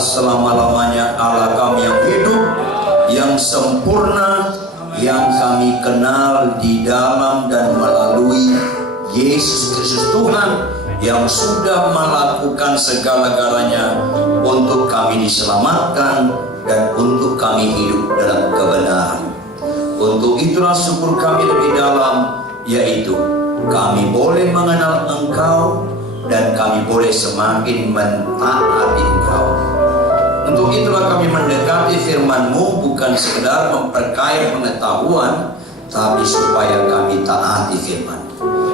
selama-lamanya Allah kami yang hidup, yang sempurna, yang kami kenal di dalam dan melalui Yesus Kristus Tuhan, yang sudah melakukan segala-galanya untuk kami diselamatkan dan untuk kami hidup dalam kebenaran. Untuk itulah syukur kami lebih dalam, yaitu kami boleh mengenal Engkau dan kami boleh semakin mentaati Engkau. Untuk itulah kami mendekati firman-Mu bukan sekedar memperkaya pengetahuan, tapi supaya kami taati firman,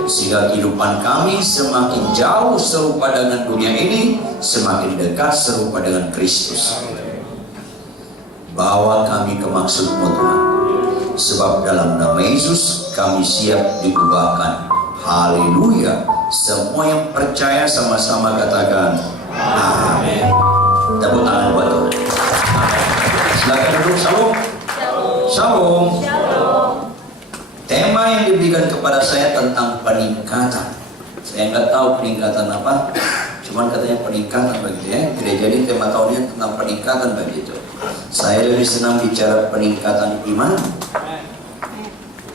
sehingga kehidupan kami semakin jauh serupa dengan dunia ini, semakin dekat serupa dengan Kristus. Bawa kami ke maksud-Mu Tuhan, sebab dalam nama Yesus kami siap diubahkan. Haleluya. Semua yang percaya sama-sama katakan amin. Tepuk tangan buat Tuhan. Silakan duduk. Shalom. Shalom. Tema yang diberikan kepada saya tentang peningkatan. Saya nggak tahu peningkatan apa, cuman katanya peningkatan begitu ya. Gereja ini tema tahunnya tentang peningkatan begitu. Saya lebih senang bicara peningkatan iman.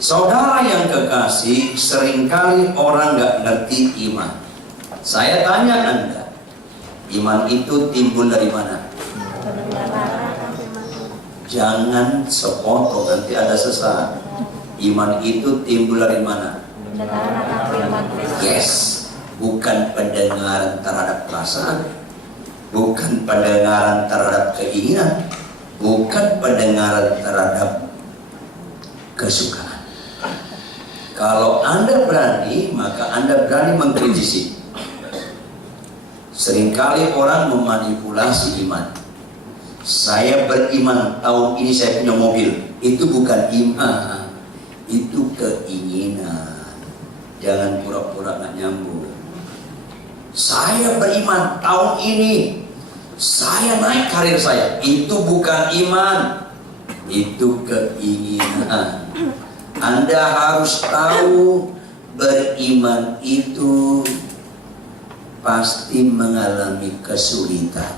Saudara yang kekasih, seringkali orang nggak ngerti iman. Saya tanya Anda, iman itu timbul dari mana? Jangan sepotong, nanti ada sesaat. Iman itu timbul dari mana? Yes, bukan pendengaran terhadap perasaan, bukan pendengaran terhadap keinginan, bukan pendengaran terhadap kesukaan. Kalau Anda berani, maka Anda berani mengkritisi. Seringkali orang memanipulasi iman. Saya beriman, tahun ini saya punya mobil. Itu bukan iman, itu keinginan. Jangan pura-pura nggak nyambung. Saya beriman, tahun ini saya naik karir saya. Itu bukan iman, itu keinginan. Anda harus tahu, beriman itu pasti mengalami kesulitan.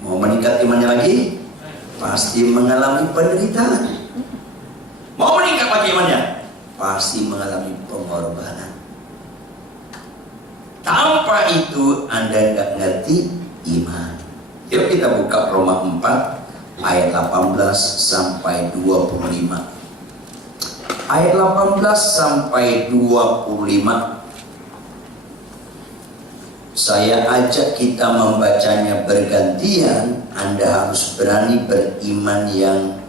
Mau meningkat imannya lagi, pasti mengalami penderitaan. Mau meningkat lagi imannya, pasti mengalami pengorbanan. Tanpa itu Anda nggak ngerti iman. Yuk kita buka Roma 4 ayat 18 sampai 25. Ayat 18 sampai 25. Saya ajak kita membacanya bergantian. Anda harus berani beriman yang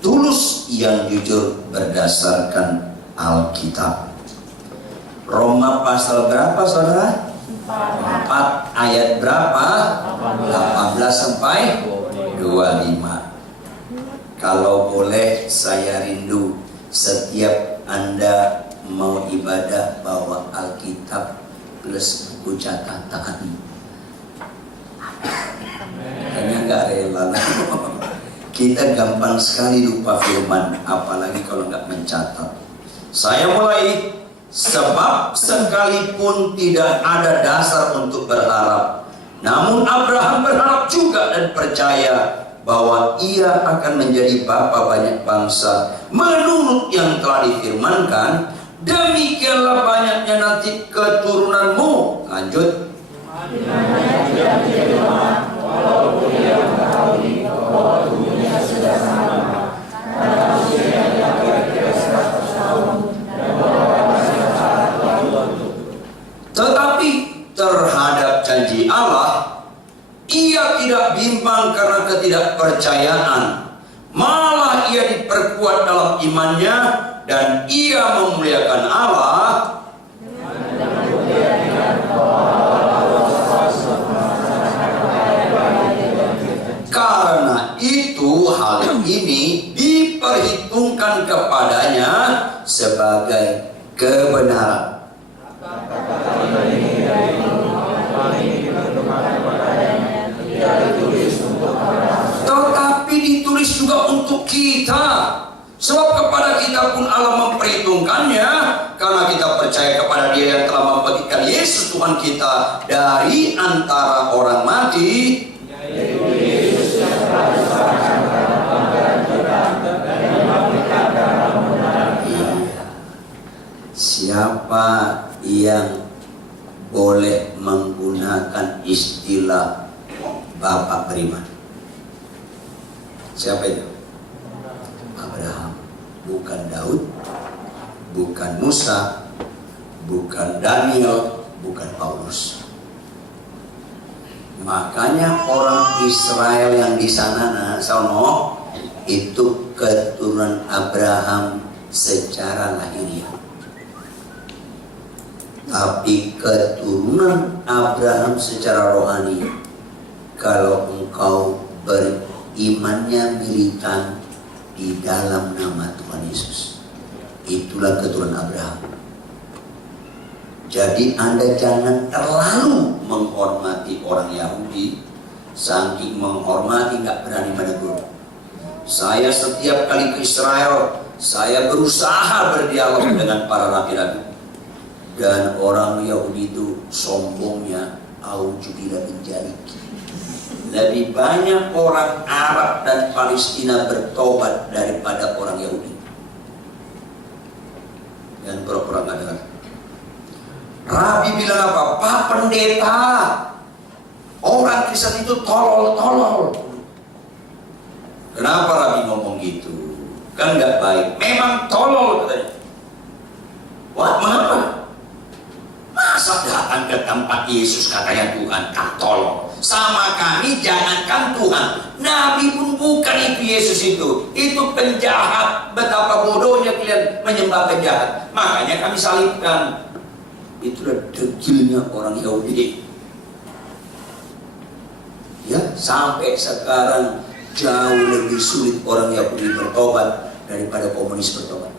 tulus, yang jujur berdasarkan Alkitab. Roma pasal berapa saudara? 4 ayat berapa? 18 sampai 25. Kalau boleh saya rindu setiap Anda mau ibadah bawa Alkitab plus buku catatan. Kayaknya nggak rela. Kita gampang sekali lupa firman, apalagi kalau nggak mencatat. Saya mulai, sebab sekalipun tidak ada dasar untuk berharap, namun Abraham berharap juga dan percaya bahwa ia akan menjadi bapa banyak bangsa menurut yang telah difirmankan, demikianlah banyaknya nanti keturunanmu. Lanjut. Walaupun ia mengetahui bahwa tubuhnya sudah sangat lama, karena usianya yang kira-kira 100 tahun, dan beberapa syarat telah dibentuk. Tetapi terhadap janji Allah, ia tidak bimbang karena ketidakpercayaan, malah ia diperkuat dalam imannya, dan ia memuliakan Allah. Karena itu hal ini diperhitungkan kepadanya sebagai kebenaran. Tetapi ditulis juga untuk kita, Sebab kepada kita pun Allah memperhitungkannya, karena kita percaya kepada Dia yang telah membangkitkan Yesus Tuhan kita dari antara orang mati. Siapa yang boleh menggunakan istilah Bapak beriman? Siapa itu? Abraham. Bukan Daud, bukan Musa, bukan Daniel, bukan Paulus. Makanya orang Israel yang di sana itu keturunan Abraham secara lahiriah. Tapi keturunan Abraham secara rohani, kalau engkau berimannya militan di dalam nama Tuhan Yesus, itulah keturunan Abraham. Jadi Anda jangan terlalu menghormati orang Yahudi, saking menghormati nggak berani menegur. Saya setiap kali ke Israel, saya berusaha berdialog dengan para rabi-rabi. Dan orang Yahudi itu sombongnya auzubillah min dzalik. Lebih banyak orang Arab dan Palestina bertobat daripada orang Yahudi. Dan pura-pura nggak dengar. Rabi bilang apa? Pak Pendeta, orang Kristen itu tolol-tolol. Kenapa Rabi ngomong gitu? Kan nggak baik. Memang tolol katanya. Wah, mengapa? Masa datang ke tempat Yesus katanya Tuhan, tak tolong. Sama kami jangankan Tuhan, Nabi pun bukan itu Yesus itu penjahat. Betapa bodohnya kalian menyembah penjahat. Makanya kami salibkan. Itulah degilnya orang Yahudi. Ya, sampai sekarang jauh lebih sulit orang Yahudi bertobat daripada komunis bertobat.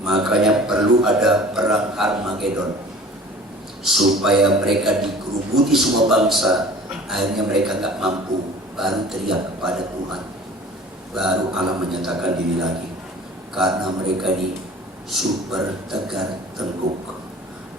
Makanya perlu ada perang Armageddon supaya mereka dikerubuti semua bangsa. Akhirnya mereka gak mampu, baru teriak kepada Tuhan, baru Allah menyatakan diri lagi. Karena mereka ini super tegar tengkuk.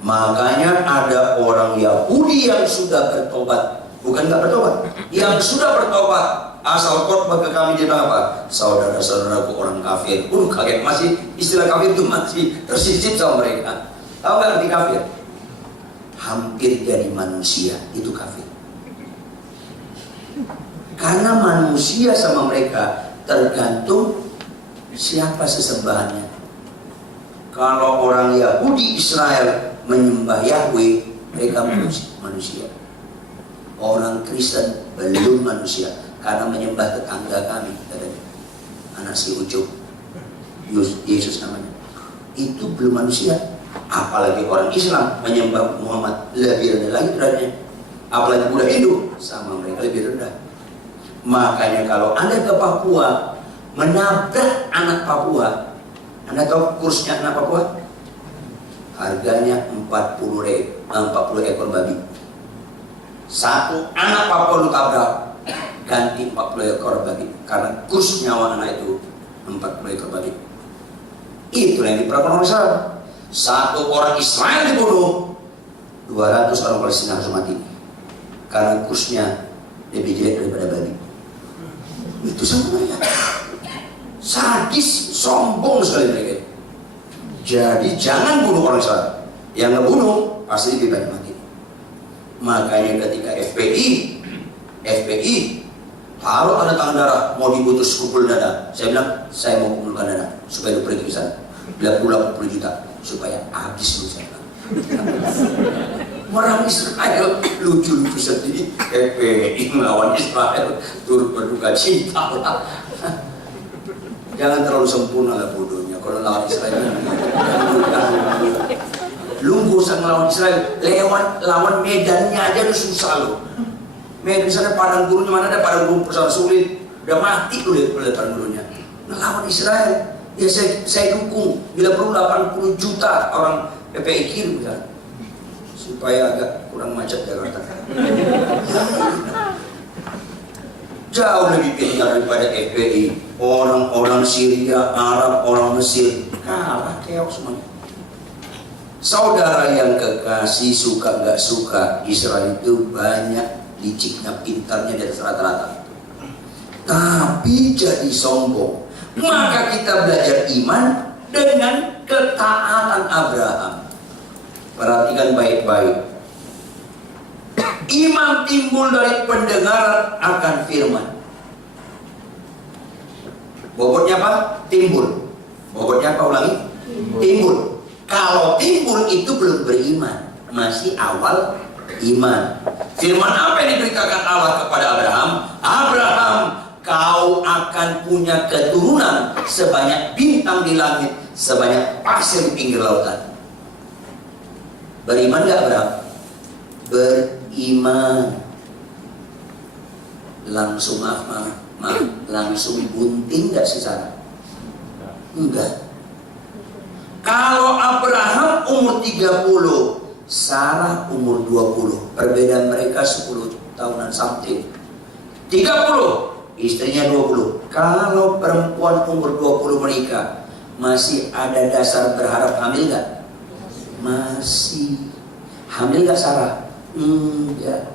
Makanya ada orang Yahudi yang sudah bertobat, bukan gak bertobat, yang sudah bertobat. Asal khotbah ke kami dia bilang apa? Saudara-saudaraku orang kafir. Kaget, masih istilah kafir itu masih tersisip sama mereka. Tahu gak arti kafir? Hampir jadi manusia, itu kafir. Karena manusia sama mereka tergantung siapa sesembahannya. Kalau orang Yahudi Israel menyembah Yahweh, mereka manusia. Orang Kristen belum manusia. Karena menyembah tetangga kami, katanya, anak si Ucup, Yesus namanya, itu belum manusia. Apalagi orang Islam menyembah Muhammad, lebih rendah lagi derajatnya. Apalagi Buddha Hindu, sama mereka lebih rendah. Makanya kalau Anda ke Papua, menabrak anak Papua, Anda tahu kursnya anak Papua? Harganya 40 ekor babi. Satu anak Papua lu tabrak, ganti 40 ekor babi. Karena kurs nyawa anak itu 40 ekor babi. Itu yang diperlakukan oleh Israel. Satu orang Israel dibunuh, 200 orang Palestina harus mati. Karena kursnya lebih jelek daripada babi. Itu sama mereka. Sadis, sombong sekali mereka. Jadi jangan bunuh orang Israel. Yang ngebunuh pasti lebih banyak mati. Makanya ketika FPI taruh ada tangan darah, mau diputus kumpul dada. Saya bilang, saya mau kumpulkan dada supaya lu pergi ke sana. Bila pulang 10 juta supaya habis lu saya. Orang Israel lucu-lucu sedih. FPI melawan Israel turut berduka cita lah. Jangan terlalu sempurna lah bodohnya. Kalau lawan Israel lu gak usah ngelawan Israel, lawan medannya aja lu susah lu. Medan sana padang gurunnya, mana ada padang gurun persoalan sulit, udah mati lu lihat padang gurunnya. Ngelawan Israel, ya saya dukung. Bila perlu 80 juta orang PPI kirim misalnya, supaya agak kurang macet Jakarta. jauh lebih pintar daripada FPI. Orang-orang Syria, Arab, orang Mesir kalah, keok semuanya. Saudara yang kekasih, suka nggak suka, Israel itu banyak liciknya, pintarnya dari rata-rata. Tapi jadi sombong. Maka kita belajar iman dengan ketaatan Abraham. Perhatikan baik-baik. Iman timbul dari pendengaran akan firman. Bobotnya apa? Timbul. Bobotnya apa, ulangi? Timbul. Kalau timbul itu belum beriman, masih awal iman. Firman apa yang diberitakan Allah kepada Abraham? Abraham, kau akan punya keturunan sebanyak bintang di langit, sebanyak pasir di pinggir lautan. Beriman gak Abraham? Beriman. Langsung langsung bunting gak sih Sarah? Enggak. Kalau Abraham umur 30, Sarah umur 20, perbedaan mereka 10 tahunan something. 30, istrinya 20. Kalau perempuan umur 20 menikah, masih ada dasar berharap hamil gak? Masih. Hamil gak Sarah? Enggak.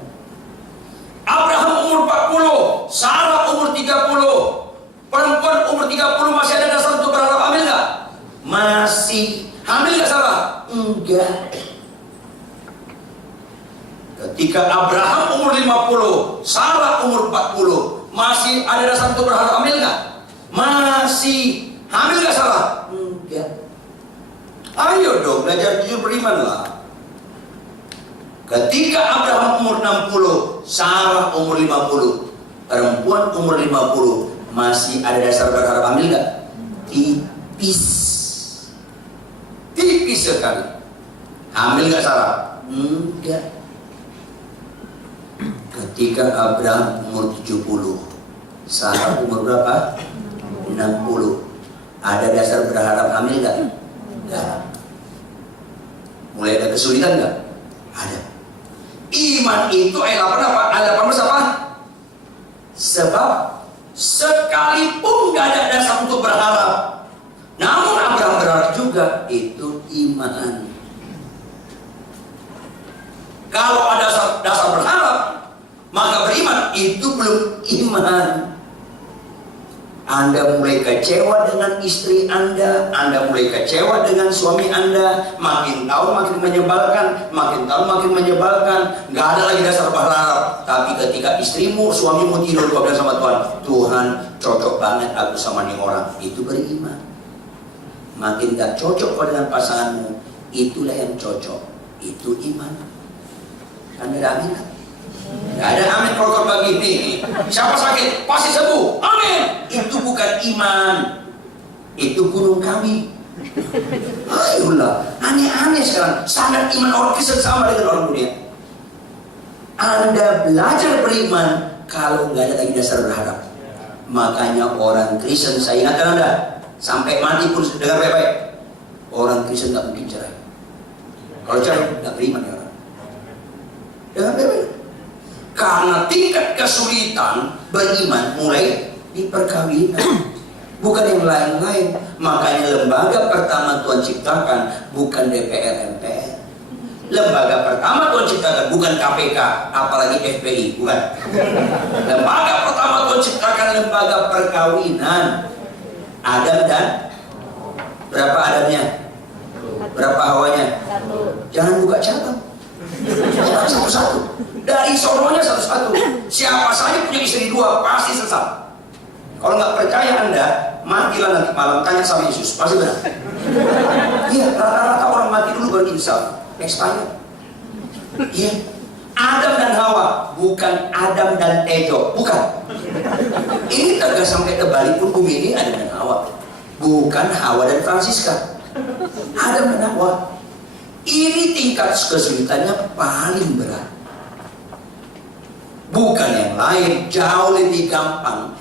Abraham umur 40, Sarah umur 30. Perempuan umur 30 masih ada dasar untuk berharap hamil gak? Masih. Hamil gak Sarah? Enggak. Ketika Abraham umur 50, Sarah umur 40, masih ada dasar untuk berharap hamil gak? Masih. Hamil gak Sarah? Enggak. Ayo dong, belajar jujur beriman lah. Ketika Abraham umur 60, Sarah umur 50, perempuan umur 50, masih ada dasar berharap hamil gak? Tipis. Tipis sekali. Hamil gak Sarah? Enggak. Ketika Abraham umur 70, Sarah umur berapa? 60. Ada dasar berharap hamil gak? Enggak. Mulai ada kesulitan gak? Ada. Iman itu ayat 8 apa? Ayat 18 apa? Sebab sekalipun gak ada dasar untuk berharap, namun Abraham berharap juga, itu iman. Kalau ada dasar berharap, maka beriman, itu belum iman. Anda mulai kecewa dengan istri Anda mulai kecewa dengan suami Anda, makin tahun makin menyebalkan, makin tahun makin menyebalkan, nggak ada lagi dasar berharap. Tapi ketika istrimu, suamimu tidur, kau bilang sama Tuhan, Tuhan cocok banget aku sama nih orang, itu beriman. Makin nggak cocok kau dengan pasanganmu, itulah yang cocok, itu iman. Anda ada amin? Gak ada amin kalau begini. Siapa sakit pasti sembuh, amin. Itu bukan iman, itu gunung kami. Ayolah, aneh-aneh sekarang. Standar iman orang Kristen sama dengan orang dunia. Anda belajar beriman kalau nggak ada lagi dasar berharap. Makanya orang Kristen, saya ingatkan Anda, sampai mati pun dengar baik-baik, orang Kristen nggak mungkin cerai. Kalau cerai nggak beriman ya orang. Dengar baik-baik. Karena tingkat kesulitan beriman mulai di perkawinan, bukan yang lain-lain. Makanya lembaga pertama Tuhan ciptakan bukan DPR MPR. Lembaga pertama Tuhan ciptakan bukan KPK, apalagi FPI, bukan. Lembaga pertama Tuhan ciptakan lembaga perkawinan. Adam dan berapa Adamnya? Berapa Hawanya? Jangan buka cabang. Satu-satu. Dari sononya satu-satu. Siapa saja punya istri dua pasti sesat. Kalau nggak percaya Anda, matilah nanti malam, tanya sama Yesus, pasti benar. Iya, rata-rata orang mati dulu baru insaf. Expired. Iya. Adam dan Hawa, bukan Adam dan Ejo, bukan. Ini kagak sampai kebalik pun bumi ini Adam dan Hawa, bukan Hawa dan Francisca. Adam dan Hawa. Ini tingkat kesulitannya paling berat. Bukan yang lain, jauh lebih gampang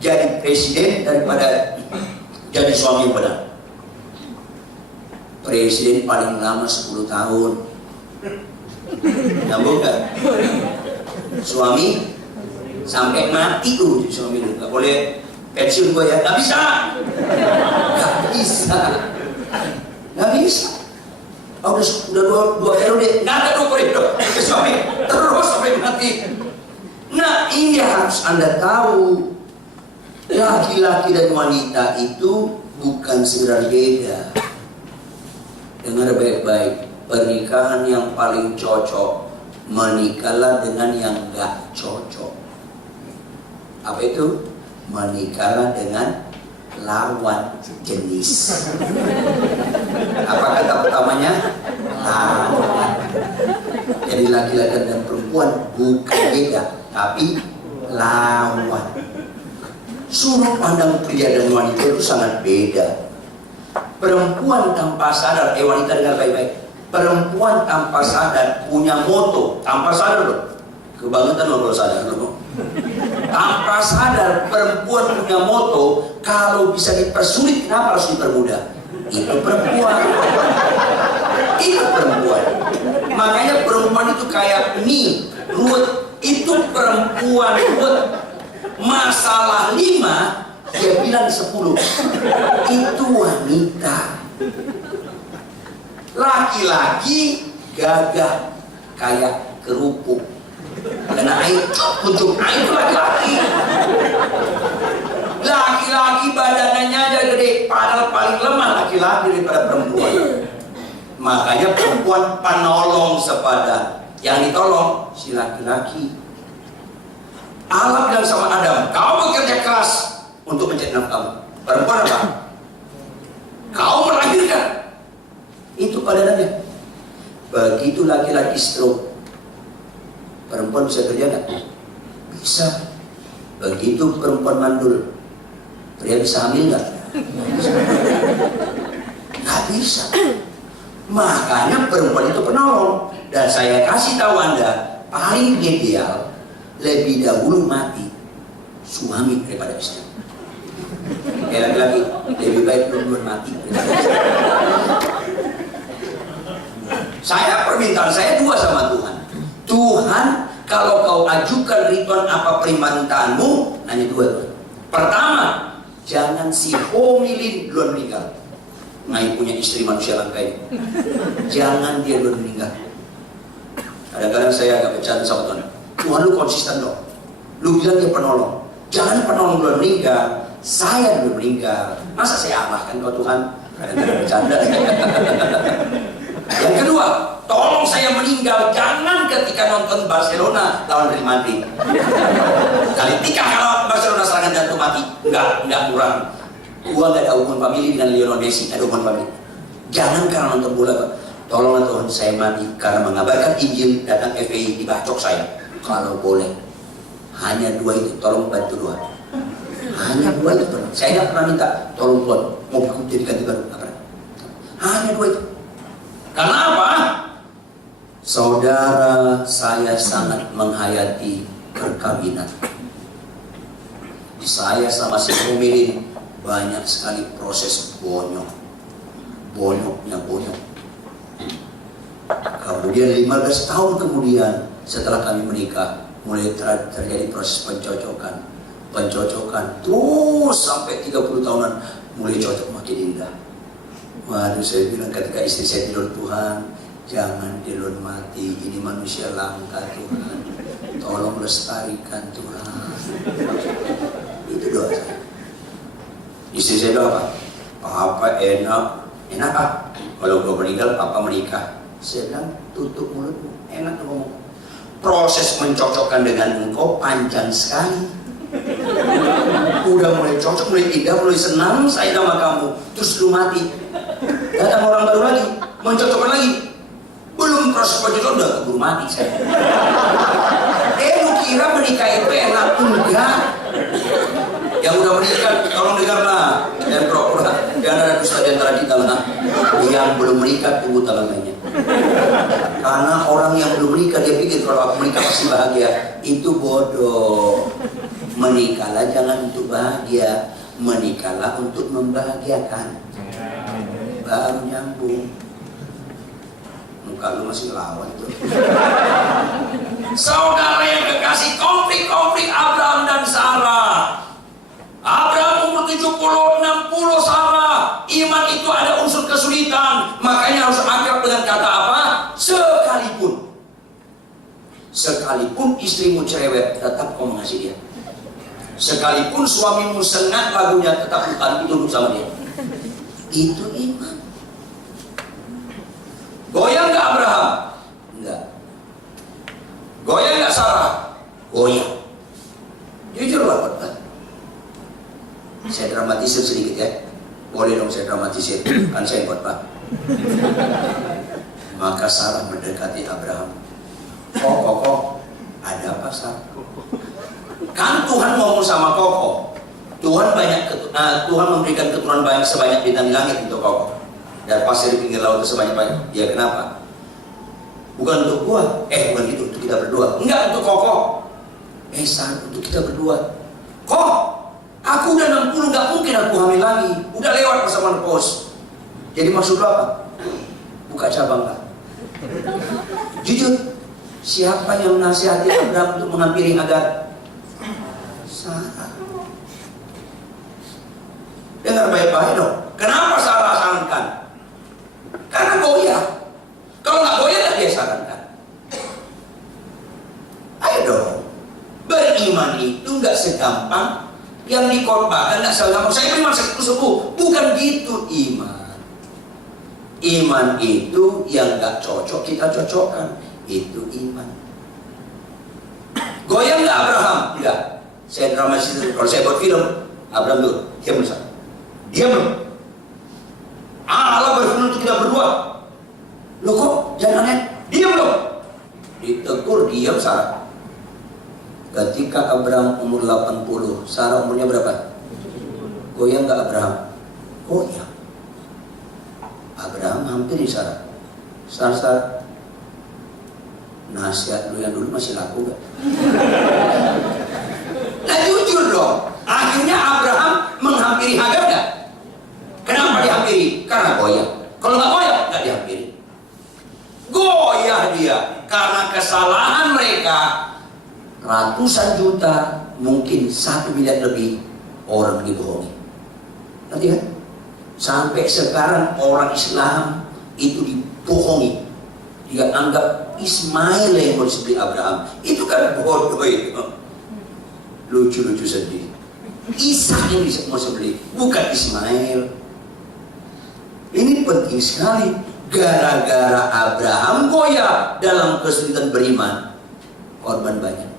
jadi presiden daripada jadi suami yang benar. Presiden paling lama 10 tahun. Nyambung gak? Suami sampai mati tuh suami lu. Nggak boleh pensiun gue ya, nggak bisa. Nggak bisa. Nggak bisa. Oh, udah dua periode, nggak ada 2 periode suami terus sampai mati. Nah, ini harus Anda tahu, laki-laki dan wanita itu bukan sekedar beda. Dengar baik-baik, pernikahan yang paling cocok, menikahlah dengan yang nggak cocok. Apa itu? Menikahlah dengan lawan jenis. Apa kata pertamanya? Lawan. Jadi laki-laki dan perempuan bukan beda, tapi lawan. Sudut pandang pria dan wanita itu sangat beda. Perempuan tanpa sadar, wanita dengar baik-baik. Perempuan tanpa sadar punya moto, tanpa sadar loh. Kebangetan loh kalau sadar loh. Tanpa sadar perempuan punya moto, kalau bisa dipersulit kenapa harus dipermudah? Itu perempuan. Itu perempuan. Makanya perempuan itu kayak mie, ruwet. Itu perempuan ruwet. Masalah 5, dia bilang 10. Itu wanita. Laki-laki gagah kayak kerupuk. Kena air, kuncup air itu laki-laki. Laki-laki badannya aja gede, padahal paling lemah laki-laki daripada perempuan. Makanya perempuan penolong sepadan, yang ditolong si laki-laki. Allah bilang sama Adam, kau bekerja keras untuk mencari nafkah. Perempuan apa? Kau melahirkan. Itu padanannya. Begitu laki-laki stroke, perempuan bisa kerja nggak? Bisa. Begitu perempuan mandul, pria bisa hamil nggak? Nggak bisa. Makanya perempuan itu penolong. Dan saya kasih tahu Anda, paling ideal lebih dahulu mati suami daripada istri. Laki-laki lebih baik duluan mati daripada istri. Saya permintaan saya 2 sama Tuhan. Tuhan, kalau kau ajukan rituan apa permintaanmu, hanya 2. Pertama, jangan si homilin duluan meninggal. Ngai punya istri manusia langka ini. Jangan dia duluan meninggal. Kadang-kadang saya agak bercanda sama Tuhan. Tuhan, lu konsisten dong. Lu bilang dia penolong. Jangan penolong duluan meninggal, saya duluan meninggal. Masa saya amalkan kau Tuhan? Kadang-kadang bercanda. Yang kedua, tolong saya meninggal jangan ketika nonton Barcelona lawan Real Madrid. Ketika kalau Barcelona serangan jantung mati, enggak kurang. Gua nggak ada hubungan famili dengan Lionel Messi, ada hubungan famili. Jangan karena nonton bola, Pak. Tolonglah Tuhan saya mati karena mengabarkan Injil, datang FPI dibacok saya. Kalau boleh, hanya 2 itu, tolong bantu doa. Hanya 2 itu, saya tidak pernah minta tolong Tuhan mobilku jadi ganti baru, nggak pernah. Hanya 2 itu. Karena apa? Saudara, saya sangat menghayati perkawinan. Saya sama si Romilin banyak sekali proses bonyoknya. Kemudian 15 tahun kemudian setelah kami menikah, mulai terjadi proses pencocokan terus sampai 30 tahunan mulai cocok makin indah. Waduh, saya bilang ketika istri saya tidur, Tuhan jangan tidur mati, ini manusia langka Tuhan, tolong lestarikan Tuhan. Itu doa saya. Istri saya doa apa? Papa enak Pak, kalau gue meninggal Papa menikah. Saya bilang tutup mulutmu, enak ngomong. Proses mencocokkan dengan engkau panjang sekali. Udah mulai cocok, mulai indah, mulai senang saya sama kamu, terus lu mati. Datang orang baru lagi, mencocokkan lagi. Belum proses pencocokan udah keburu mati saya. Lu kira menikah itu enak? Enggak. Yang udah menikah, tolong dengarlah. Dan pura-pura, jangan ada dusta di antara kita lah. Yang belum menikah, tunggu tangannya. Karena orang yang belum menikah, dia pikir kalau aku menikah pasti bahagia. Itu bodoh. Menikahlah jangan untuk bahagia, menikahlah untuk membahagiakan. Baru nyambung. Muka lu masih lawan tuh. Saudara yang kekasih, konflik-konflik Abraham dan Sarah. Abraham umur 70, 60, Sarah. Iman itu ada unsur kesulitan. Makanya harus akrab dengan kata apa? Sekalipun. Sekalipun istrimu cerewet, tetap kau mengasihi dia. Sekalipun suamimu sengat lagunya, tetap bukan duduk sama dia. Itu iman. Goyang nggak Abraham? Enggak. Goyang nggak Sarah? Goyang. Jujurlah Pak. Saya dramatisir sedikit ya. Boleh dong saya dramatisir. Kan saya Pak. Maka Sarah mendekati Abraham. Kok, ada apa Sarah? Kan Tuhan ngomong sama Koko. Tuhan memberikan keturunan banyak sebanyak bintang di langit untuk Koko. Dan pasir di pinggir laut sebanyak-banyak. Ya kenapa? Bukan untuk gua. Bukan gitu, untuk kita berdua. Enggak, untuk Koko. Sarah, untuk kita berdua. Kok? Aku udah 60, nggak mungkin aku hamil lagi. Udah lewat masa menopause. Jadi maksud lu apa? Buka cabang lah. Jujur, siapa yang menasihati Abraham untuk menghampiri Hagar? Sarah. Dengar baik-baik dong. Kenapa Sarah sarankan? Karena goyah. Kalau nggak goyah, nggak dia sarankan. Ayo dong. Beriman itu nggak segampang yang dikorbankan, nggak segampang saya beriman sakit sembuh. Bukan gitu iman. Iman itu yang nggak cocok kita cocokkan. Itu iman. Goyang nggak Abraham? Enggak. Saya dramatisir. Kalau saya buat film, Abraham dulu, diam dulu. Diam dulu. Allah berfirman untuk kita berdua. Loh kok jangan aneh? Diam dulu. Ditegur, diam Sarah. Ketika Abraham umur 80, Sarah umurnya berapa? Goyang nggak Abraham? Goyang. Abraham hampir di Sarah. Sarah, nasihat lu yang dulu masih laku gak? Nah jujur dong. Akhirnya Abraham menghampiri Hagar gak? Kenapa dihampiri? Karena goyang. Kalau nggak goyang, nggak dihampiri. Goyah dia karena kesalahan mereka. Ratusan juta, mungkin 1 miliar lebih orang dibohongi. Nanti kan? Sampai sekarang orang Islam itu dibohongi. Dia anggap Ismail yang mau disebeli Abraham. Itu kan bodoh itu. Lucu-lucu sedih. Ishak yang mau disebeli, bukan Ismail. Ini penting sekali. Gara-gara Abraham goyah dalam kesulitan beriman, korban banyak.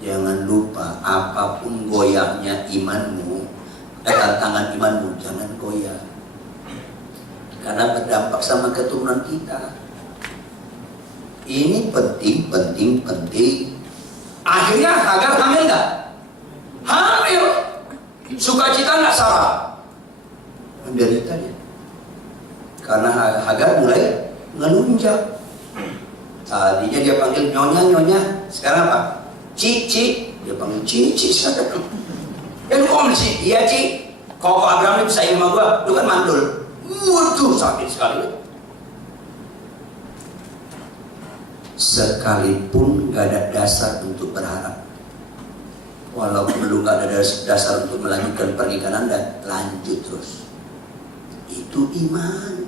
Jangan lupa, apapun goyahnya imanmu, tantangan imanmu, jangan goyah. Karena berdampak sama keturunan kita. Ini penting. Akhirnya Hagar hamil nggak? Hamil. Sukacita nggak Sarah? Menderita dia. Karena Hagar mulai ngelunjak. Tadinya dia panggil nyonya. Sekarang apa? Cici, dia panggil Cici sekarang. Lu ngomong sih, iya Ci. Koko Abraham itu sayang sama gua, lu kan mandul. Waduh, sakit sekali. Sekalipun gak ada dasar untuk berharap, walaupun lu gak ada dasar untuk melanjutkan pernikahan Anda, lanjut terus. Itu iman.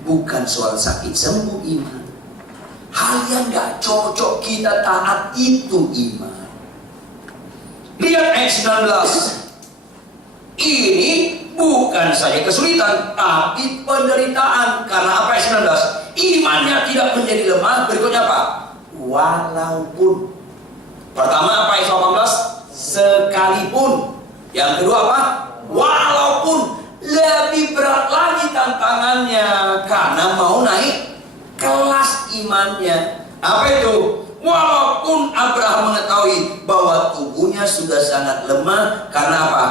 Bukan soal sakit sembuh iman. Hal yang gak cocok kita taat itu iman. Lihat ayat 19. Ini bukan saja kesulitan, tapi penderitaan. Karena apa ayat 19? Imannya tidak menjadi lemah. Berikutnya apa? Walaupun. Pertama apa ayat 18? Sekalipun. Yang kedua apa? Walaupun. Lebih berat lagi tantangannya. Karena mau naik kelas imannya. Apa itu? Walaupun Abraham mengetahui bahwa tubuhnya sudah sangat lemah. Karena apa?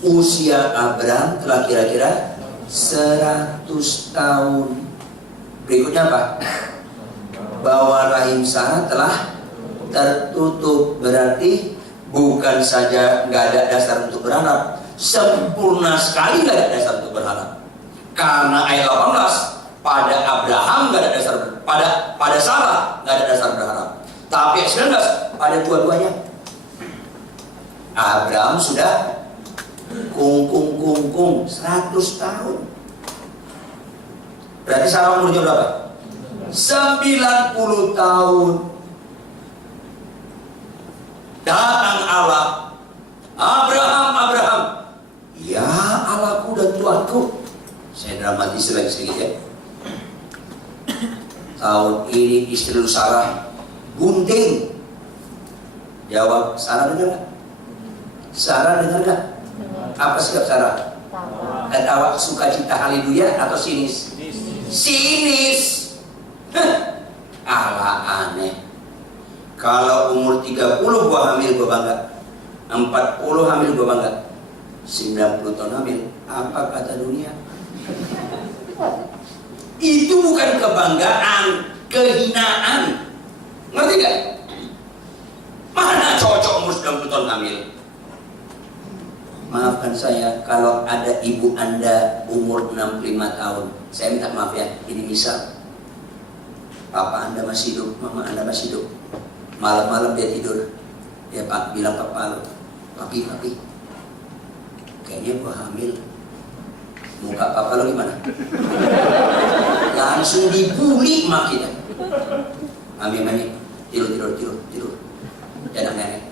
Usia Abraham telah kira-kira 100 tahun. Berikutnya apa? Bahwa rahim Sarah telah tertutup. Berarti bukan saja nggak ada dasar untuk berharap, sempurna sekali nggak ada dasar untuk berharap. Karena ayat 18, Pada Abraham nggak ada dasar, pada Sarah nggak ada dasar berharap. Tapi yang 19 pada dua-duanya. Abraham sudah kungkung 100 tahun. Berarti Sarah umurnya berapa? 90 tahun. Datang Allah, Abraham, ya Allahku dan Tuhanku. Saya dramatis lagi sedikit ya. Tahun ini istri lu Sarah gunting. Jawab, Sarah dengar gak? Sarah dengar gak? Apa sikap Sarah? Ketawa, sukacita, haleluya atau sinis? Sinis. Allah aneh. Kalau umur 30 gua hamil, gua bangga. 40 hamil, gua bangga. 90 tahun hamil, apa kata dunia? Itu bukan kebanggaan, kehinaan. Ngerti gak? Mana cocok umur 90 tahun hamil? Maafkan saya kalau ada ibu Anda umur 65 tahun. Saya minta maaf ya, ini misal. Papa Anda masih hidup, mama Anda masih hidup. Malam-malam dia tidur. Dia bilang ke Papa, papi, kayaknya gua hamil. Muka Papa lo gimana? Langsung dibully mak kita. Mami, tidur. Jangan nenek.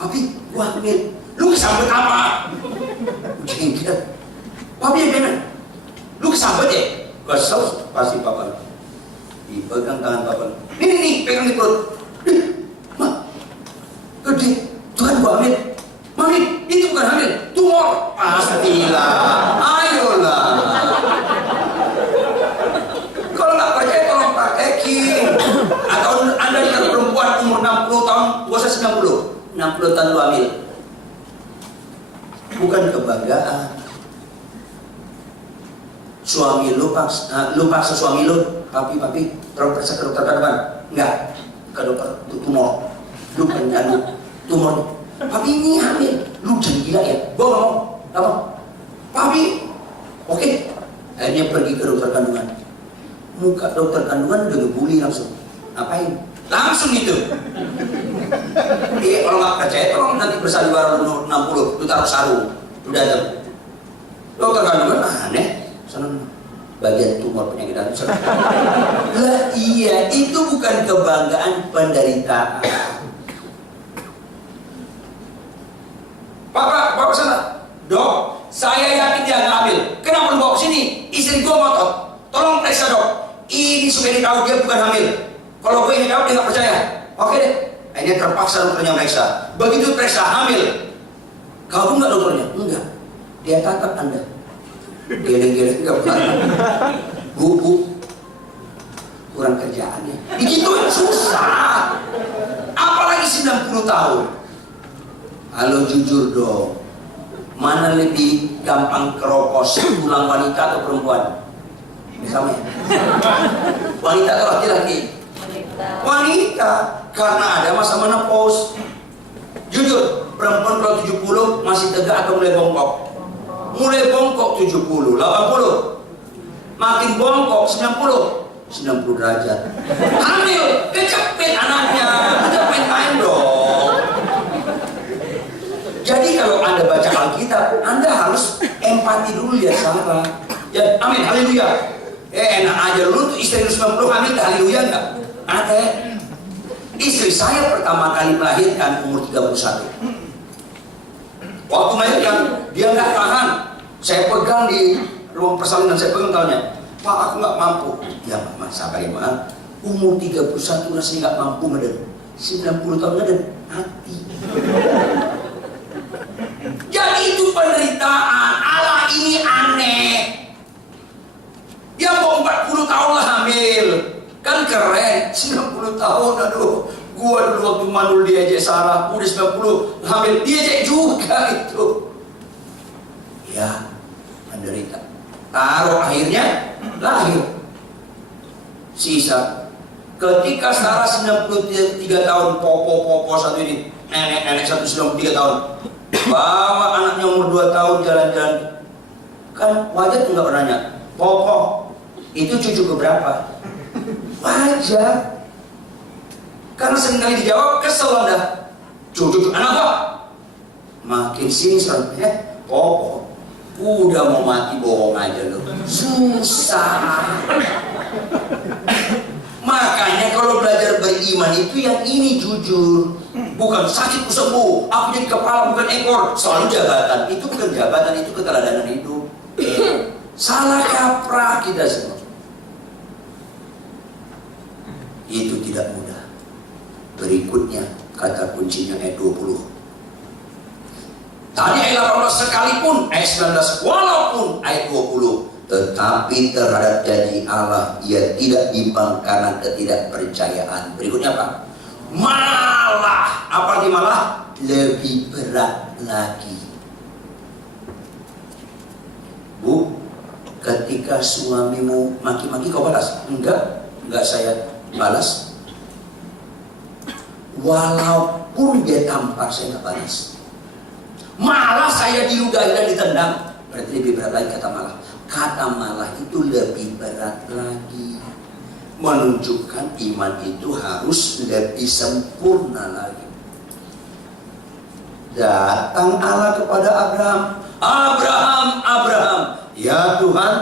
Papi, gua hamil. Lu kesambet apa? Jengkel. Papi yang benar. Lu kesambet ya? Kesel pasti Papa. Dipegang tangan Papa. Nih, pegang di perut. Ma, gede. Tuhan gua hamil. Mami, itu bukan hamil, tumor. Pastilah. Ayolah. Kalau nggak percaya tolong praktekin. Atau Anda lihat perempuan umur 60 tahun, gua usah 60 tahun lu hamil. Bukan kebanggaan. Suami lu paksa suami lu, papi, terus periksa ke dokter kandungan. Enggak, ke dokter tumor. Lu penyakit tumor. Papi ini hamil, lu jangan gila ya. Gua nggak mau, apa? Papi, oke. Akhirnya pergi ke dokter kandungan. Muka dokter kandungan udah ngebully langsung. Ngapain? Langsung itu. Iya, kalau nggak percaya, tolong nanti bersandiwara umur 60, lu taruh sarung, lu datang. Dokter kandungan aneh, sana bagian tumor penyakit dalam sana. Lah iya, itu bukan kebanggaan, penderitaan. Bapak sana, dok, saya yakin dia nggak hamil. Kenapa lu bawa sini? Istri gua ngotot. Tolong periksa dok. Ini supaya dia tahu dia bukan hamil. Kalau gue yang tahu dia nggak percaya. Oke deh. Akhirnya terpaksa dokternya meriksa. Begitu periksa hamil. Kagum nggak dokternya? Enggak. Dia tatap Anda. Geleng-geleng nggak pernah. Bu, kurang kerjaannya. Digituin susah. Apalagi 90 tahun. Halo jujur dong, mana lebih gampang keropos, tulang wanita atau perempuan? Sama ya? Wanita atau laki-laki? Wanita, karena ada masa menopause. Jujur, perempuan kalau 70 masih tegak atau mulai bongkok? Mulai bongkok 70, 80. Makin bongkok 90 derajat. Hamil, kecepet anaknya, kecepet main dong. Jadi kalau Anda baca Alkitab, Anda harus empati dulu ya Sarah. Ya, amin, haleluya. Enak aja lu tuh istri 90 hamil, haleluya enggak? Ada. Istri saya pertama kali melahirkan umur 31. Waktu melahirkan, dia nggak tahan. Saya pegang di ruang persalinan, saya pegang tangannya. Pak, aku nggak mampu. Ya, masa bagaimana? Umur 31 rasanya nggak mampu ngeden. 90 tahun ngeden, mati. Jadi itu penderitaan. Allah ini aneh. Dia mau 40 tahun lah hamil. Kan keren. 90 tahun, aduh. Gua dulu waktu mandul diajak Sarah, udah 90 hamil, diajak juga itu. Ya, menderita. Taruh akhirnya lahir. Sisa. Ketika Sarah 93 tahun, popo satu ini, nenek satu 93 tahun. Bawa anaknya umur 2 tahun jalan-jalan. Kan wajar nggak pernah nanya, Popo, Itu cucu keberapa? Wajar. Karena seringkali dijawab, kesel Anda. Cucu anak gua. Makin sini sampai Popo, udah mau mati bohong aja lo. Susah. Makanya kalau belajar beriman itu yang ini jujur. Bukan sakit sembuh, aku jadi kepala bukan ekor. Selalu jabatan, itu bukan jabatan, itu keteladanan hidup. Salah kaprah kita semua. Itu tidak mudah. Berikutnya kata kuncinya ayat 20. Tadi ayat 18 sekalipun, ayat 19 walaupun ayat 20. Tetapi terhadap janji Allah ia tidak bimbang karena ketidakpercayaan. Berikutnya apa? Malah, apa arti malah? Lebih berat lagi. Bu, ketika suamimu maki-maki kau balas? Enggak saya balas. Walaupun dia tampar saya enggak balas. Malah saya diludahi dan ditendang. Berarti lebih berat lagi kata malah. Kata malah itu lebih berat lagi. Menunjukkan iman itu harus lebih sempurna lagi. Datang Allah kepada Abraham. Abraham, ya Tuhan,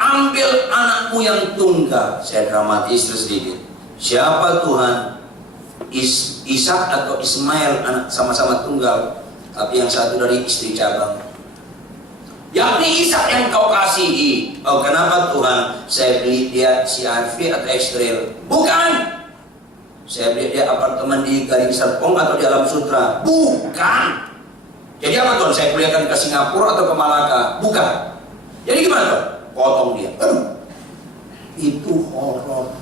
ambil anakmu yang tunggal. Saya dramatis sedikit. Siapa Tuhan? Ishak atau Ismail, anak sama-sama tunggal, tapi yang satu dari istri cabang. Yakni Ishak yang kau kasihi. Oh, kenapa Tuhan? Saya beli dia si Arfi atau Ekstril? Bukan. Saya beli dia apartemen di Garing Serpong atau di Alam Sutra? Bukan. Jadi apa Tuhan? Saya kuliahkan ke Singapura atau ke Malaka? Bukan. Jadi gimana Tuhan? Potong dia. Itu horor.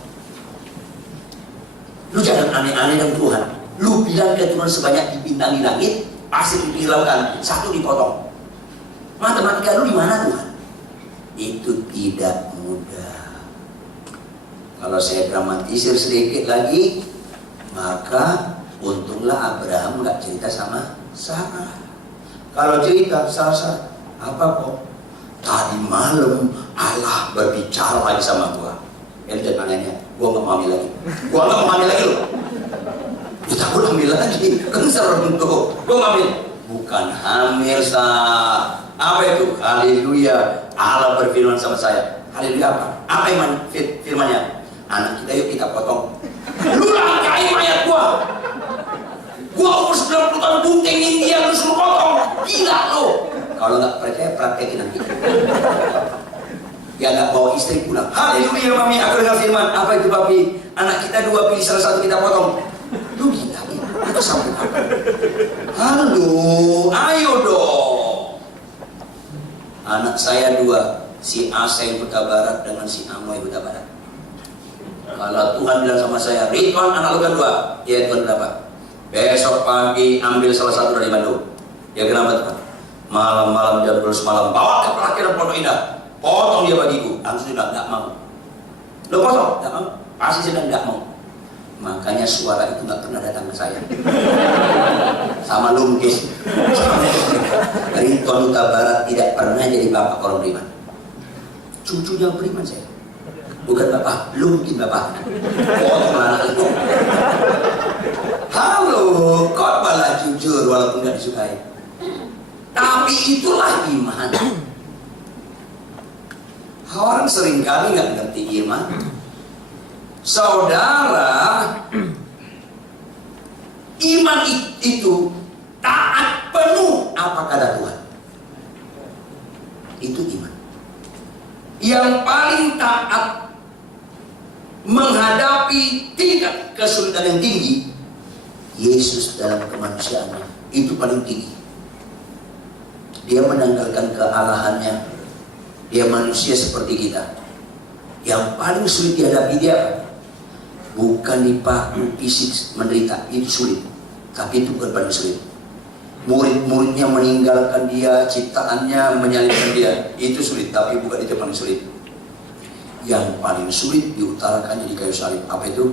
Lu jangan aneh-aneh dengan Tuhan. Lu bilang ke Tuhan sebanyak di bintang di langit, pasir di lautan, satu dipotong. Matematika lu di mana Tuhan? Itu tidak mudah. Kalau saya dramatisir sedikit lagi, maka untunglah Abraham nggak cerita sama Sarah. Kalau cerita Sarah, apa kok? Tadi malam Allah berbicara lagi sama gua. Dan anehnya, gua nggak mau hamil lagi. Gua nggak mau hamil lagi loh. Ya takut hamil lagi, kan serem tuh. Gua nggak hamil. Bukan hamil sah. Apa itu? Haleluya. Allah berfirman sama saya. Haleluya apa? Apa iman firmannya? Anak kita yuk kita potong. Lu langkai mayat gua. Gua umur 90 tahun bunting India lu suruh potong. Gila lu. Kalau nggak percaya praktekin nanti. Ya nggak bawa istri pulang. Haleluya mami, aku dengar firman. Apa itu papi? Anak kita dua, pilih salah satu kita potong. Lu gila ya? Itu sampai apa? Halo, ayo dong. Anak saya dua, si Asa yang Huta Barat dengan si Amo yang Huta Barat. Kalau Tuhan bilang sama saya, Ridwan anak lu kan dua, ya Tuhan berapa? Besok pagi ambil salah satu dari Bandung. Ya kenapa Tuhan? Malam-malam jam 12 malam bawa ke pelatihan Pondok Indah, potong dia bagiku. Langsung sudah nggak mau. Lo potong? Nggak mau. Pasti sedang nggak mau. Makanya suara itu nggak pernah datang ke saya. Sama Lungkis. Ridwan Huta Barat tidak pernah jadi bapak orang beriman. Cucunya beriman saya. Bukan bapak, Lungkis bapak. Potong anak itu. Halo, kok malah jujur walaupun nggak disukai. Tapi itulah iman. Orang seringkali nggak ngerti iman. Saudara, iman itu taat penuh apa kata Tuhan. Itu iman. Yang paling taat menghadapi tingkat kesulitan yang tinggi, Yesus dalam kemanusiaannya itu paling tinggi. Dia menanggalkan kealahannya. Dia manusia seperti kita. Yang paling sulit dihadapi dia bukan dipaku fisik menderita, itu sulit. Tapi itu bukan paling sulit. Murid-muridnya meninggalkan dia, ciptaannya menyalibkan dia, itu sulit. Tapi bukan itu paling sulit. Yang paling sulit diutarakannya di kayu salib. Apa itu?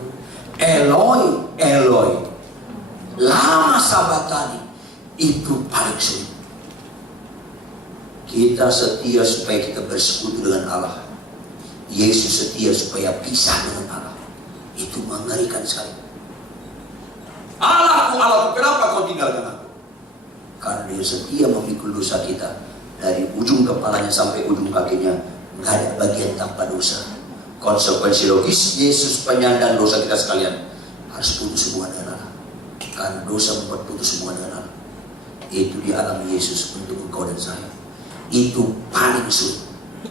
Eloi, Eloi, lama sabatani. Itu paling sulit. Kita setia supaya kita bersekutu dengan Allah. Yesus setia supaya pisah dengan Allah. Itu mengerikan sekali. Allahku, Allahku, kenapa kau tinggalkan aku? Karena dia setia memikul dosa kita. Dari ujung kepalanya sampai ujung kakinya, nggak ada bagian tanpa dosa. Konsekuensi logis, Yesus penyandang dosa kita sekalian, harus putus hubungan dengan Allah. Karena dosa membuat putus hubungan dengan Allah. Itu dialami Yesus untuk engkau dan saya. Itu paling sulit.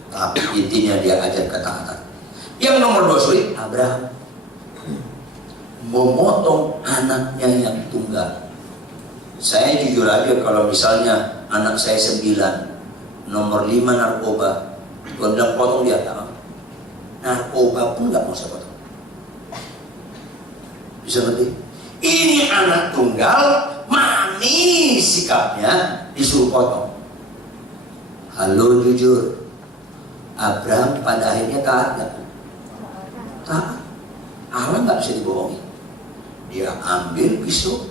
Tapi intinya dia ajar ketaatan. Yang nomor 2 sulit, Abraham memotong anaknya yang tunggal. Saya jujur aja, kalau misalnya anak saya 9, nomor 5 narkoba, gue bilang potong dia, tak mau. Narkoba pun gak mau saya potong. Bisa ngerti? Ini anak tunggal, manis sikapnya, disuruh potong. Halo, jujur, Abraham pada akhirnya taat gak? Taat. Allah gak bisa dibohongi. Dia ambil pisau,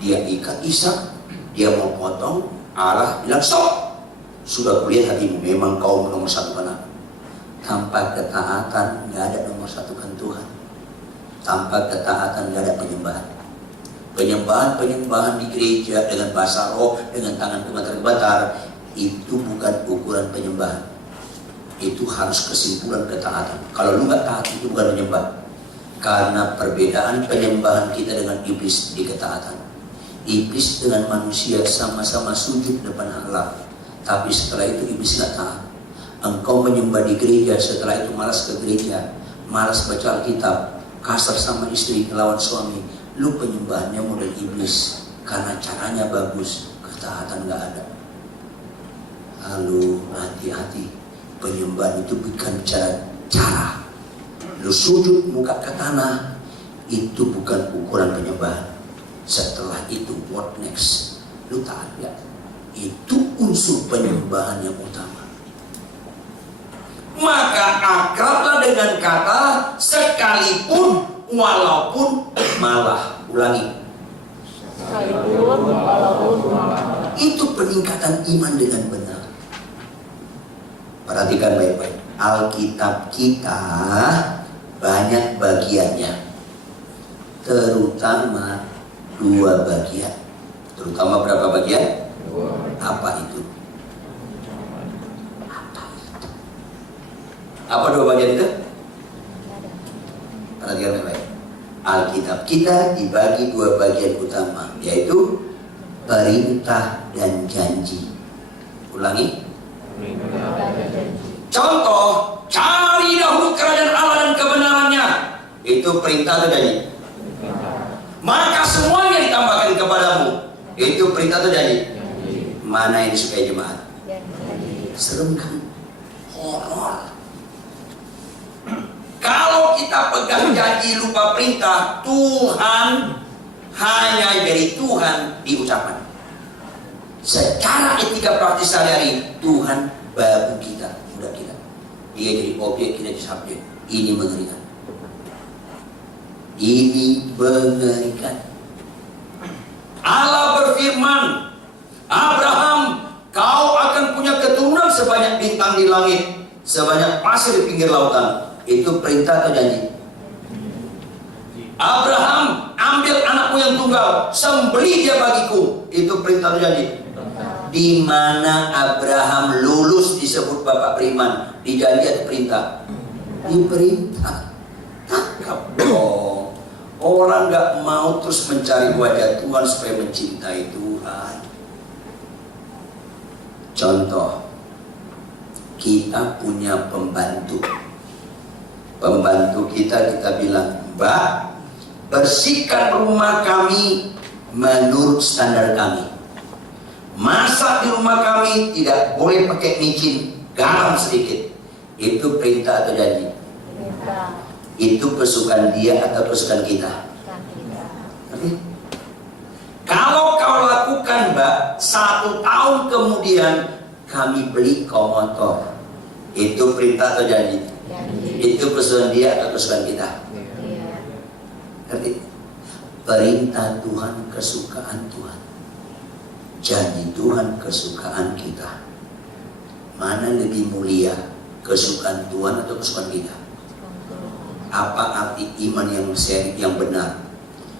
dia ikat Ishak, dia mau potong, Allah bilang stop. Sudah kulihat hatimu, memang kau nomor satukan aku. Tanpa ketaatan gak ada nomor satukan Tuhan. Tanpa ketaatan gak ada penyembahan. Penyembahan di gereja dengan bahasa roh, dengan tangan gemetar-gemetar, itu bukan ukuran penyembahan. Itu harus kesimpulan ketaatan. Kalau lu gak taat, itu bukan penyembah. Karena perbedaan penyembahan kita dengan iblis di ketaatan. Iblis dengan manusia sama-sama sujud depan Allah. Tapi setelah itu iblis gak taat. Engkau menyembah di gereja, setelah itu malas ke gereja, malas baca Alkitab, kasar sama istri, melawan suami. Lu penyembahannya model iblis. Karena caranya bagus, ketaatan gak ada. Lalu hati-hati. Penyembahan itu bukan cara. Lu sujud muka ke tanah, itu bukan ukuran penyembahan. Setelah itu what next? Lu taat ya? Itu unsur penyembahan yang utama. Maka akrablah dengan kata sekalipun walaupun malah. Ulangi. Sekalipun walaupun malah. Itu peningkatan iman dengan benar. Perhatikan baik-baik. Alkitab kita banyak bagiannya, terutama 2 bagian. Terutama berapa bagian? 2. Apa itu? Apa 2 bagian itu? Perhatikan baik-baik. Alkitab kita dibagi 2 bagian utama, yaitu perintah dan janji. Ulangi. Perintah dan janji. Contoh, cari dahulu kerajaan Allah dan kebenarannya. Itu perintah atau janji? Maka semuanya ditambahkan kepadamu. Itu perintah atau janji? Mana yang disukai jemaat? Serem kan? Horor. Kalau kita pegang janji lupa perintah, Tuhan hanya dari Tuhan di ucapan. Secara etika praktis sehari-hari, Tuhan babu kita. Kita. Dia jadi objek, kita jadi subjek. Ini mengerikan. Ini mengerikan. Allah berfirman, Abraham, kau akan punya keturunan sebanyak bintang di langit, sebanyak pasir di pinggir lautan. Itu perintah atau janji? Abraham, ambil anakmu yang tunggal, sembelih dia bagiku. Itu perintah atau janji? Di mana Abraham lulus disebut bapak beriman? Di janji atau perintah? Di perintah. Tangkap dong. Orang gak mau terus mencari wajah Tuhan supaya mencintai Tuhan. Contoh, kita punya pembantu. Pembantu kita bilang, Mbak, bersihkan rumah kami menurut standar kami. Masak di rumah kami tidak boleh pakai micin, garam sedikit. Itu perintah atau janji? Perintah. Itu kesukaan dia atau kesukaan kita? Oke? Kalau kau lakukan, Mbak, 1 tahun kemudian kami beli kau motor. Itu perintah atau janji? Itu kesukaan dia atau kesukaan kita? Ngerti? Perintah Tuhan, kesukaan Tuhan. Janji Tuhan, kesukaan kita. Mana lebih mulia? Kesukaan Tuhan atau kesukaan kita? Apa arti iman yang seri, yang benar?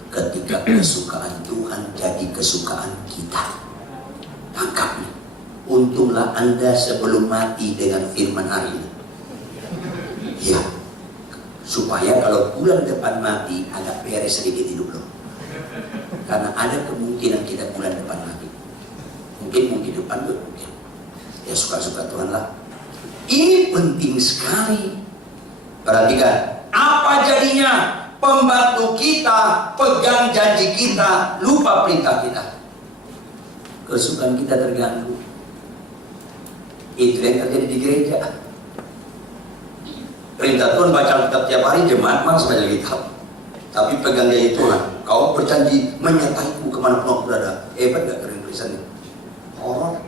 Ketika kesukaan Tuhan jadi kesukaan kita. Tangkap nih. Untunglah Anda sebelum mati dengan firman hari ini. Ya, supaya kalau bulan depan mati agak beres sedikit hidup lo. Karena ada kemungkinan kita bulan depan mati. Mungkin depan lo mungkin. Ya suka-suka Tuhan lah. Ini penting sekali. Perhatikan, apa jadinya pembantu kita pegang janji kita, lupa perintah kita. Kesukaan kita terganggu. Itu yang terjadi di gereja. Perintah Tuhan baca Alkitab tiap hari, jemaat malas baca Alkitab. Tapi pegang janji Tuhan. Kau berjanji menyertaiku kemana pun aku berada. Hebat gak keren tulisannya? Orang.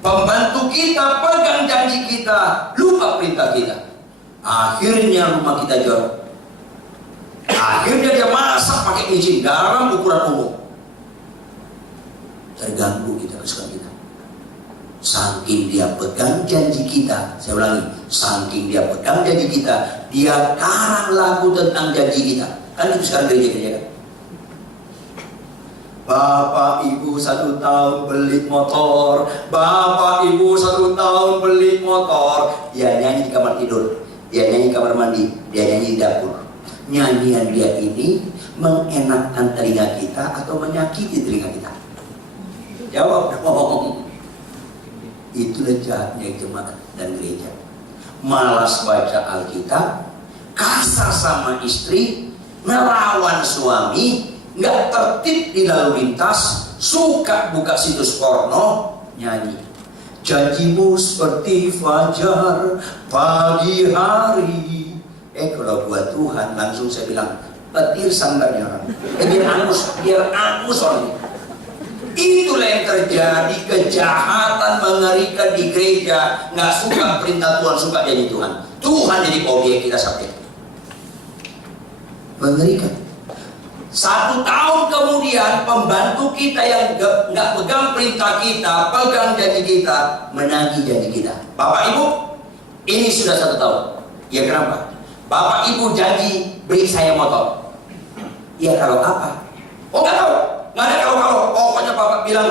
Pembantu kita pegang janji kita, lupa perintah kita. Akhirnya rumah kita jorok. Akhirnya dia masak pakai micin garam ukuran umum. Terganggu kita kesukaan kita. Saking dia pegang janji kita, saya ulangi, saking dia pegang janji kita, dia karang lagu tentang janji kita. Kan itu sekarang gereja-gereja kan? Bapak Ibu 1 tahun beli motor, Bapak Ibu 1 tahun beli motor. Dia nyanyi di kamar tidur, dia nyanyi di kamar mandi, dia nyanyi di dapur. Nyanyian dia ini mengenakkan telinga kita atau menyakiti telinga kita? Jawab dong. Itulah jahatnya jemaat dan gereja. Malas baca Alkitab, kasar sama istri, melawan suami, nggak tertib di lalu lintas, suka buka situs porno, nyanyi. Janjimu seperti fajar pagi hari. Kalau buat Tuhan langsung saya bilang, petir sanggarnya orang. Biar angus orang ini. Itulah yang terjadi, kejahatan mengerikan di gereja. Nggak suka perintah Tuhan, suka janji Tuhan. Tuhan jadi objek kita sampai. Mengerikan. 1 tahun kemudian pembantu kita yang nggak pegang perintah kita, pegang janji kita, menagih janji kita. Bapak Ibu, ini sudah 1 tahun. Ya kenapa? Bapak Ibu janji beli saya motor. Ya kalau apa? Oh nggak tahu. Nggak ada kalau-kalau. Pokoknya Bapak bilang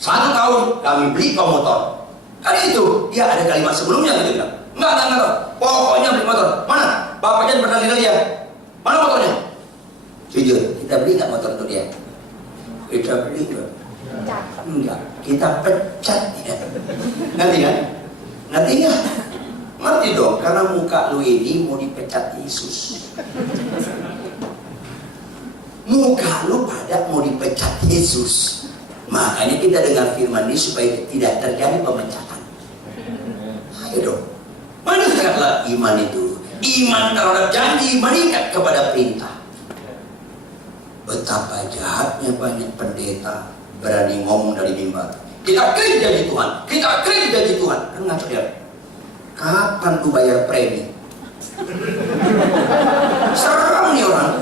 1 tahun kami beli kau motor. Kan itu. Ya ada kalimat sebelumnya gitu bilang. Enggak. Pokoknya beli motor. Mana? Bapak jangan berdalil ya. Mana motornya? Jujur, kita beli nggak motor untuk dia? Kita beli nggak? Enggak. Kita pecat dia. Ngerti kan? Ngerti nggak? Ngerti dong. Karena muka lu ini mau dipecat Yesus. Muka lu pada mau dipecat Yesus. Makanya kita dengar firman ini supaya tidak terjadi pemecatan. Ayo dong. Meningkatlah iman itu. Iman terhadap janji meningkat kepada perintah. Betapa jahatnya banyak pendeta berani ngomong dari mimbar. Kita klaim janji Tuhan. Kita klaim janji Tuhan. Kan ngaco dia. Kapan lu bayar premi? Serem nih orang.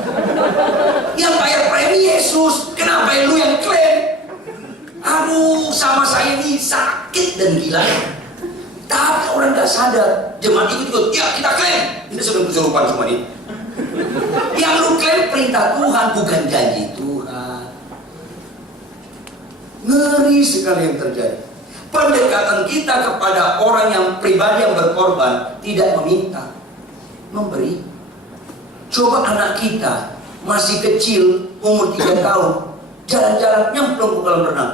Yang bayar premi Yesus. Kenapa lu yang klaim? Aduh, sama saya ini sakit dan gila. Tapi orang gak sadar. Jemaat ikut, ya kita klaim. Kita sedang kesurupan semua ini. Yang lu klaim perintah Tuhan, bukan janji Tuhan. Ngeri sekali yang terjadi. Pendekatan kita kepada orang yang pribadi yang berkorban tidak meminta, memberi. Coba anak kita masih kecil, umur 3 tahun, jalan-jalan nyemplung ke kolam renang,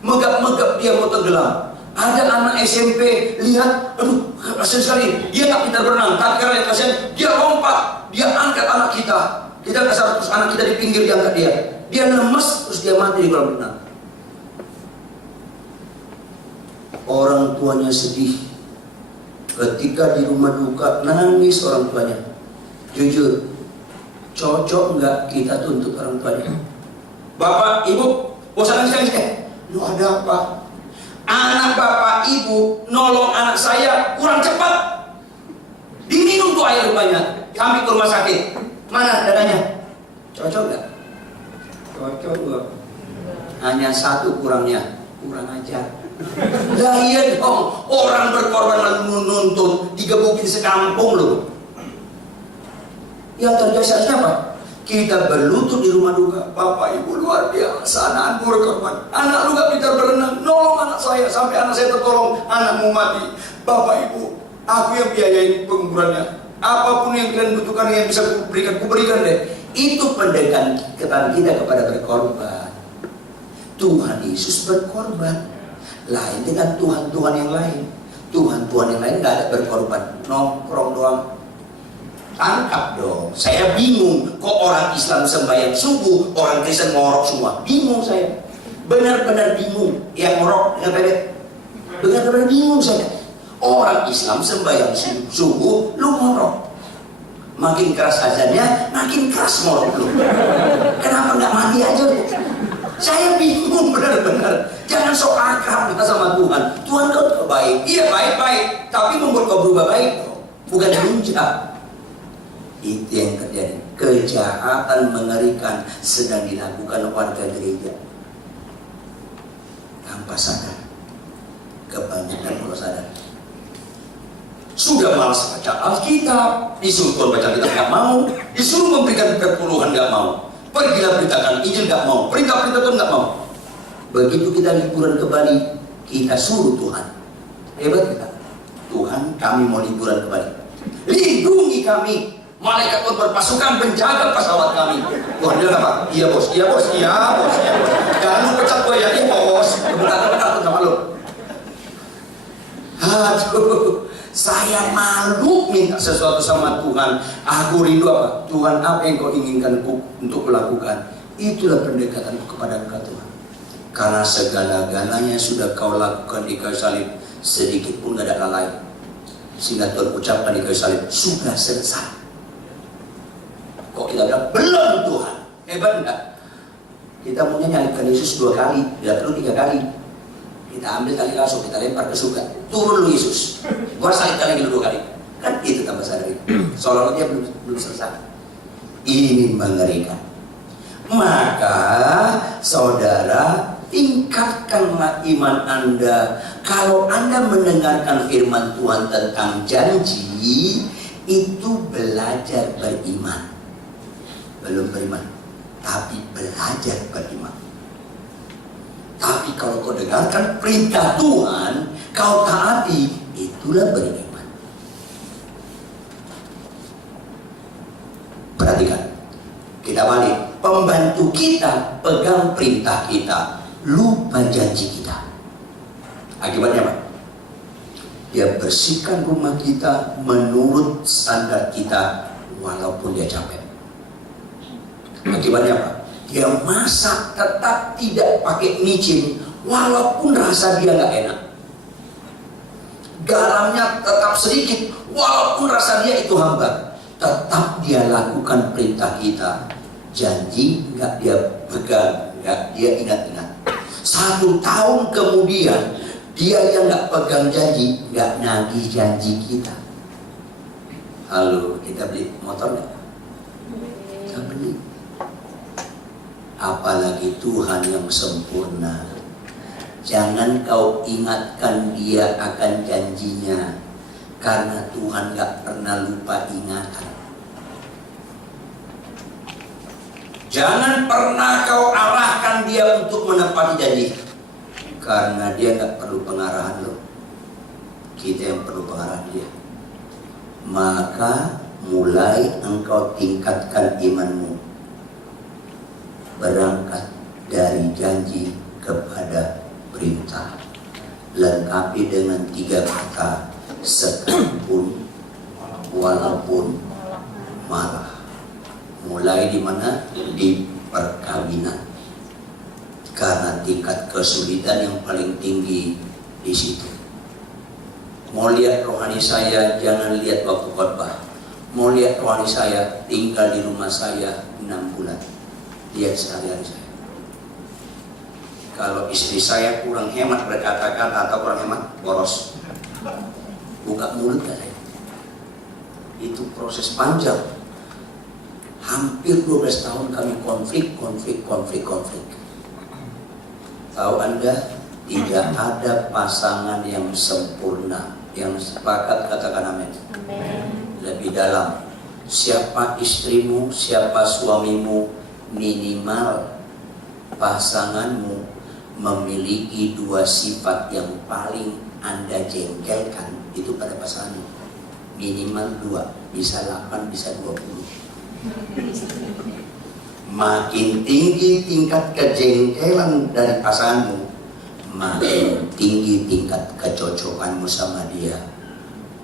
megap-megap dia mau tenggelam. Ada anak SMP lihat, aduh kasihan sekali, dia tak pintar berenang, tapi karena kasihan dia lompat, dia angkat anak kita. Kita kasar terus anak kita di pinggir diangkat dia lemes terus dia mati di kolam renang. Orang tuanya sedih. Ketika di rumah duka nangis orang tuanya. Jujur, cocok nggak kita tuntut orang tuanya? Bapak, Ibu, bosan nangis? Lu ada apa? Anak Bapak Ibu nolong anak saya kurang cepat. Diminum tuh air rupanya. Kami ke rumah sakit. Mana dananya? Cocok nggak? Cocok nggak? Hanya 1 kurangnya. kurang ajar. Lah iya dong, orang berkorban lalu nuntut, digebukin sekampung loh. Yang terjadi seharusnya apa? Kita berlutut di rumah duka. Bapak ibu luar biasa, anakku berkorban. Anak lu gak pintar berenang, nolong anak saya sampai anak saya tertolong, anakmu mati. Bapak ibu, aku yang biayain penguburannya. Apapun yang kalian butuhkan yang bisa kuberikan deh. Itu pendekatan kita kepada berkorban. Tuhan Yesus berkorban. Lain dengan Tuhan-Tuhan yang lain. Tuhan-Tuhan yang lain gak ada berkorban, nongkrong doang. Tangkap dong. Saya bingung. Kok orang Islam sembahyang subuh, orang Kristen ngorok semua? Bingung saya. Benar-benar bingung. Yang ngorok, yang bebek. Benar-benar bingung saya. Orang Islam sembahyang subuh, lu ngorok. Makin keras azannya, makin keras ngorok lu. Kenapa nggak mati aja lu? Saya bingung benar-benar. Jangan sok akrab sama Tuhan. Tuhan kau baik. Iya baik-baik. Tapi membuat kau berubah baik. Bukan lunjak. Itu yang terjadi. Kejahatan mengerikan sedang dilakukan warga gereja tanpa sadar. Kebanyakan kalau sadar. Sudah malas baca Alkitab, disuruh Tuhan baca Alkitab nggak mau, disuruh memberikan perpuluhan nggak mau, pergilah beritakan Injil nggak mau, perintah-perintah Tuhan nggak mau. Begitu kita liburan ke Bali, kita suruh Tuhan. Hebat kita. Tuhan, kami mau liburan ke Bali. Lindungi kami. Malaikat pun berpasukan menjaga pesawat kami. Tuhan bilang apa? Iya bos, iya bos, iya bos, iya bos. Jangan lu pecat gue ya, iya bos. Bentar sama lu. Aduh, saya malu minta sesuatu sama Tuhan. Aku rindu apa? Tuhan, apa yang kau inginkan untuk melakukan? Itulah pendekatanku kepada Engkau Tuhan. Karena segala-galanya sudah kau lakukan di kayu salib, sedikit pun gak ada lalai. Sehingga Tuhan ucapkan di kayu salib, sudah selesai. Kok kita bilang, belum Tuhan. Hebat enggak? Kita punya nyalibkan Yesus 2 kali, tidak perlu 3 kali. Kita ambil tali langsung, kita lempar ke surga. Turun lu Yesus. Gua salibkan lagi 2 kali. Kan itu tambah sadar itu. Seolah-olah dia belum selesai. Ini mengerikan. Maka saudara, tingkatkanlah iman Anda. Kalau Anda mendengarkan firman Tuhan tentang janji, itu belajar beriman. Belum beriman, tapi belajar beriman. Tapi kalau kau dengarkan perintah Tuhan, kau taati, itulah beriman. Perhatikan, kita balik. Pembantu kita pegang perintah kita, lupa janji kita. Akibatnya apa? Dia bersihkan rumah kita menurut standar kita, walaupun dia capek. Akibatnya apa? Dia masak tetap tidak pakai micin, walaupun rasa dia nggak enak. Garamnya tetap sedikit, walaupun rasa dia itu hambar. Tetap dia lakukan perintah kita. Janji nggak dia pegang, nggak dia ingat-ingat. 1 tahun kemudian, dia yang nggak pegang janji, nggak nagih janji kita. Halo, kita beli motor nggak? Nggak beli. Apalagi Tuhan yang sempurna. Jangan kau ingatkan dia akan janjinya, karena Tuhan gak pernah lupa ingatan. Jangan pernah kau arahkan dia untuk menepati janji, karena dia gak perlu pengarahan lo. Kita yang perlu pengarahan dia. Maka mulai engkau tingkatkan imanmu. Berangkat dari janji kepada perintah, lengkapi dengan 3 kata, sekalipun, walaupun, malah. Mulai di mana? Di perkawinan. Karena tingkat kesulitan yang paling tinggi di situ. Mau lihat rohani saya, jangan lihat waktu khotbah. Mau lihat rohani saya, tinggal di rumah saya 6 bulan. Lihat sehari-hari saya. Kalau istri saya kurang hemat berkata-kata atau kurang hemat, boros. Buka mulut gak saya? Itu proses panjang. Hampir 12 tahun kami konflik. Tahu Anda, Tidak ada pasangan yang sempurna. Yang sepakat katakan amin. Lebih dalam, siapa istrimu, siapa suamimu, minimal pasanganmu memiliki dua sifat yang paling Anda jengkelkan itu pada pasanganmu. Minimal dua, bisa 8, bisa 20. Makin tinggi tingkat kejengkelan dari pasanganmu, makin tinggi tingkat kecocokanmu sama dia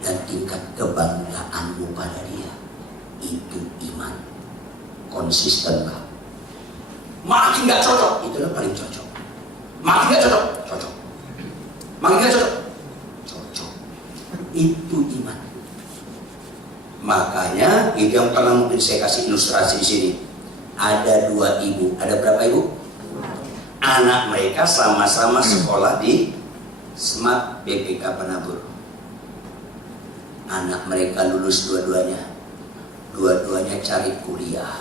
dan tingkat kebanggaanmu pada dia. Itu iman. Konsisten lah. Makin gak cocok, itulah paling cocok. Makin gak cocok, cocok. Makin gak cocok, cocok. Itu iman. Makanya itu yang pernah mungkin saya kasih ilustrasi di sini. Ada dua ibu. Ada berapa ibu? Anak mereka sama-sama sekolah di Smart BPK Penabur. Anak mereka lulus dua-duanya. Dua-duanya cari kuliah.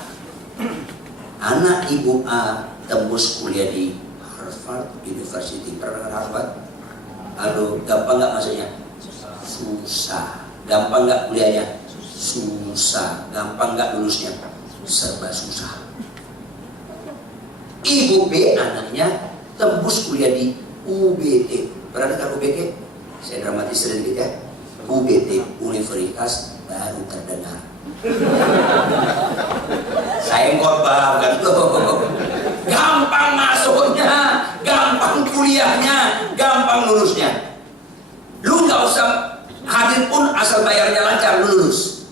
Anak ibu A tembus kuliah di Harvard University. Pernah ke Harvard? Aduh, gampang nggak masuknya? Susah. Gampang nggak kuliahnya? Susah. Gampang nggak lulusnya? Serba susah. Ibu B anaknya tembus kuliah di UBT. Pernah dengar UBT? Saya dramatis sedikit ya. UBT, Universitas Baru Terdengar. Saya korban loh. Gampang masuknya, gampang kuliahnya, gampang lulusnya. Lu nggak usah hadir pun asal bayarnya lancar lulus.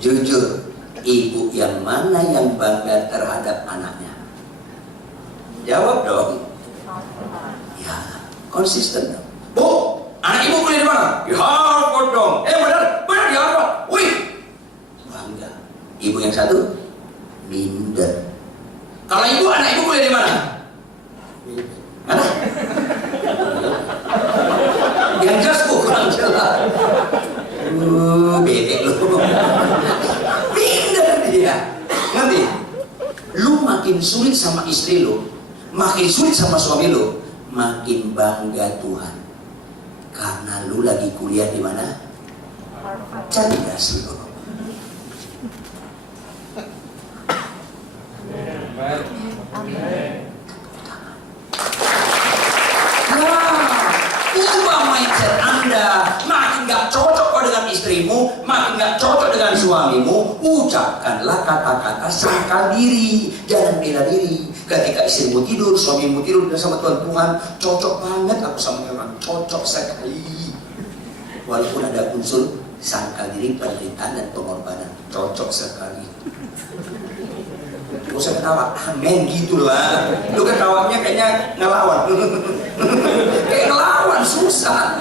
Jujur, ibu yang mana yang bangga terhadap anaknya? Jawab dong. Ya, konsisten dong. Bu, anak ibu kuliah di mana? Di Harvard dong. Benar di Harvard. Wih, bangga. Ibu yang satu minder. Kalau ibu, anak ibu kuliah di mana? Mana? Yang jelas bu, kurang jelas. Bete lu. Minder dia. Ngerti? Lu makin sulit sama istri lu, makin sulit sama suami lu, makin bangga Tuhan. Karena lu lagi kuliah di mana? Cerdas lu. Ubah mindset Anda. Makin gak cocok kau dengan istrimu, makin gak cocok dengan suamimu, ucapkanlah kata-kata sangkal diri, jangan bela diri. Ketika istrimu tidur, suamimu tidur sama Tuhan, cocok banget aku sama orang, cocok sekali. Walaupun ada unsur sangkal diri, penderitaan dan pengorbanan, cocok sekali. Gak usah ketawa, amin gitulah. Lu ketawanya kayaknya ngelawan. Kayak ngelawan, susah.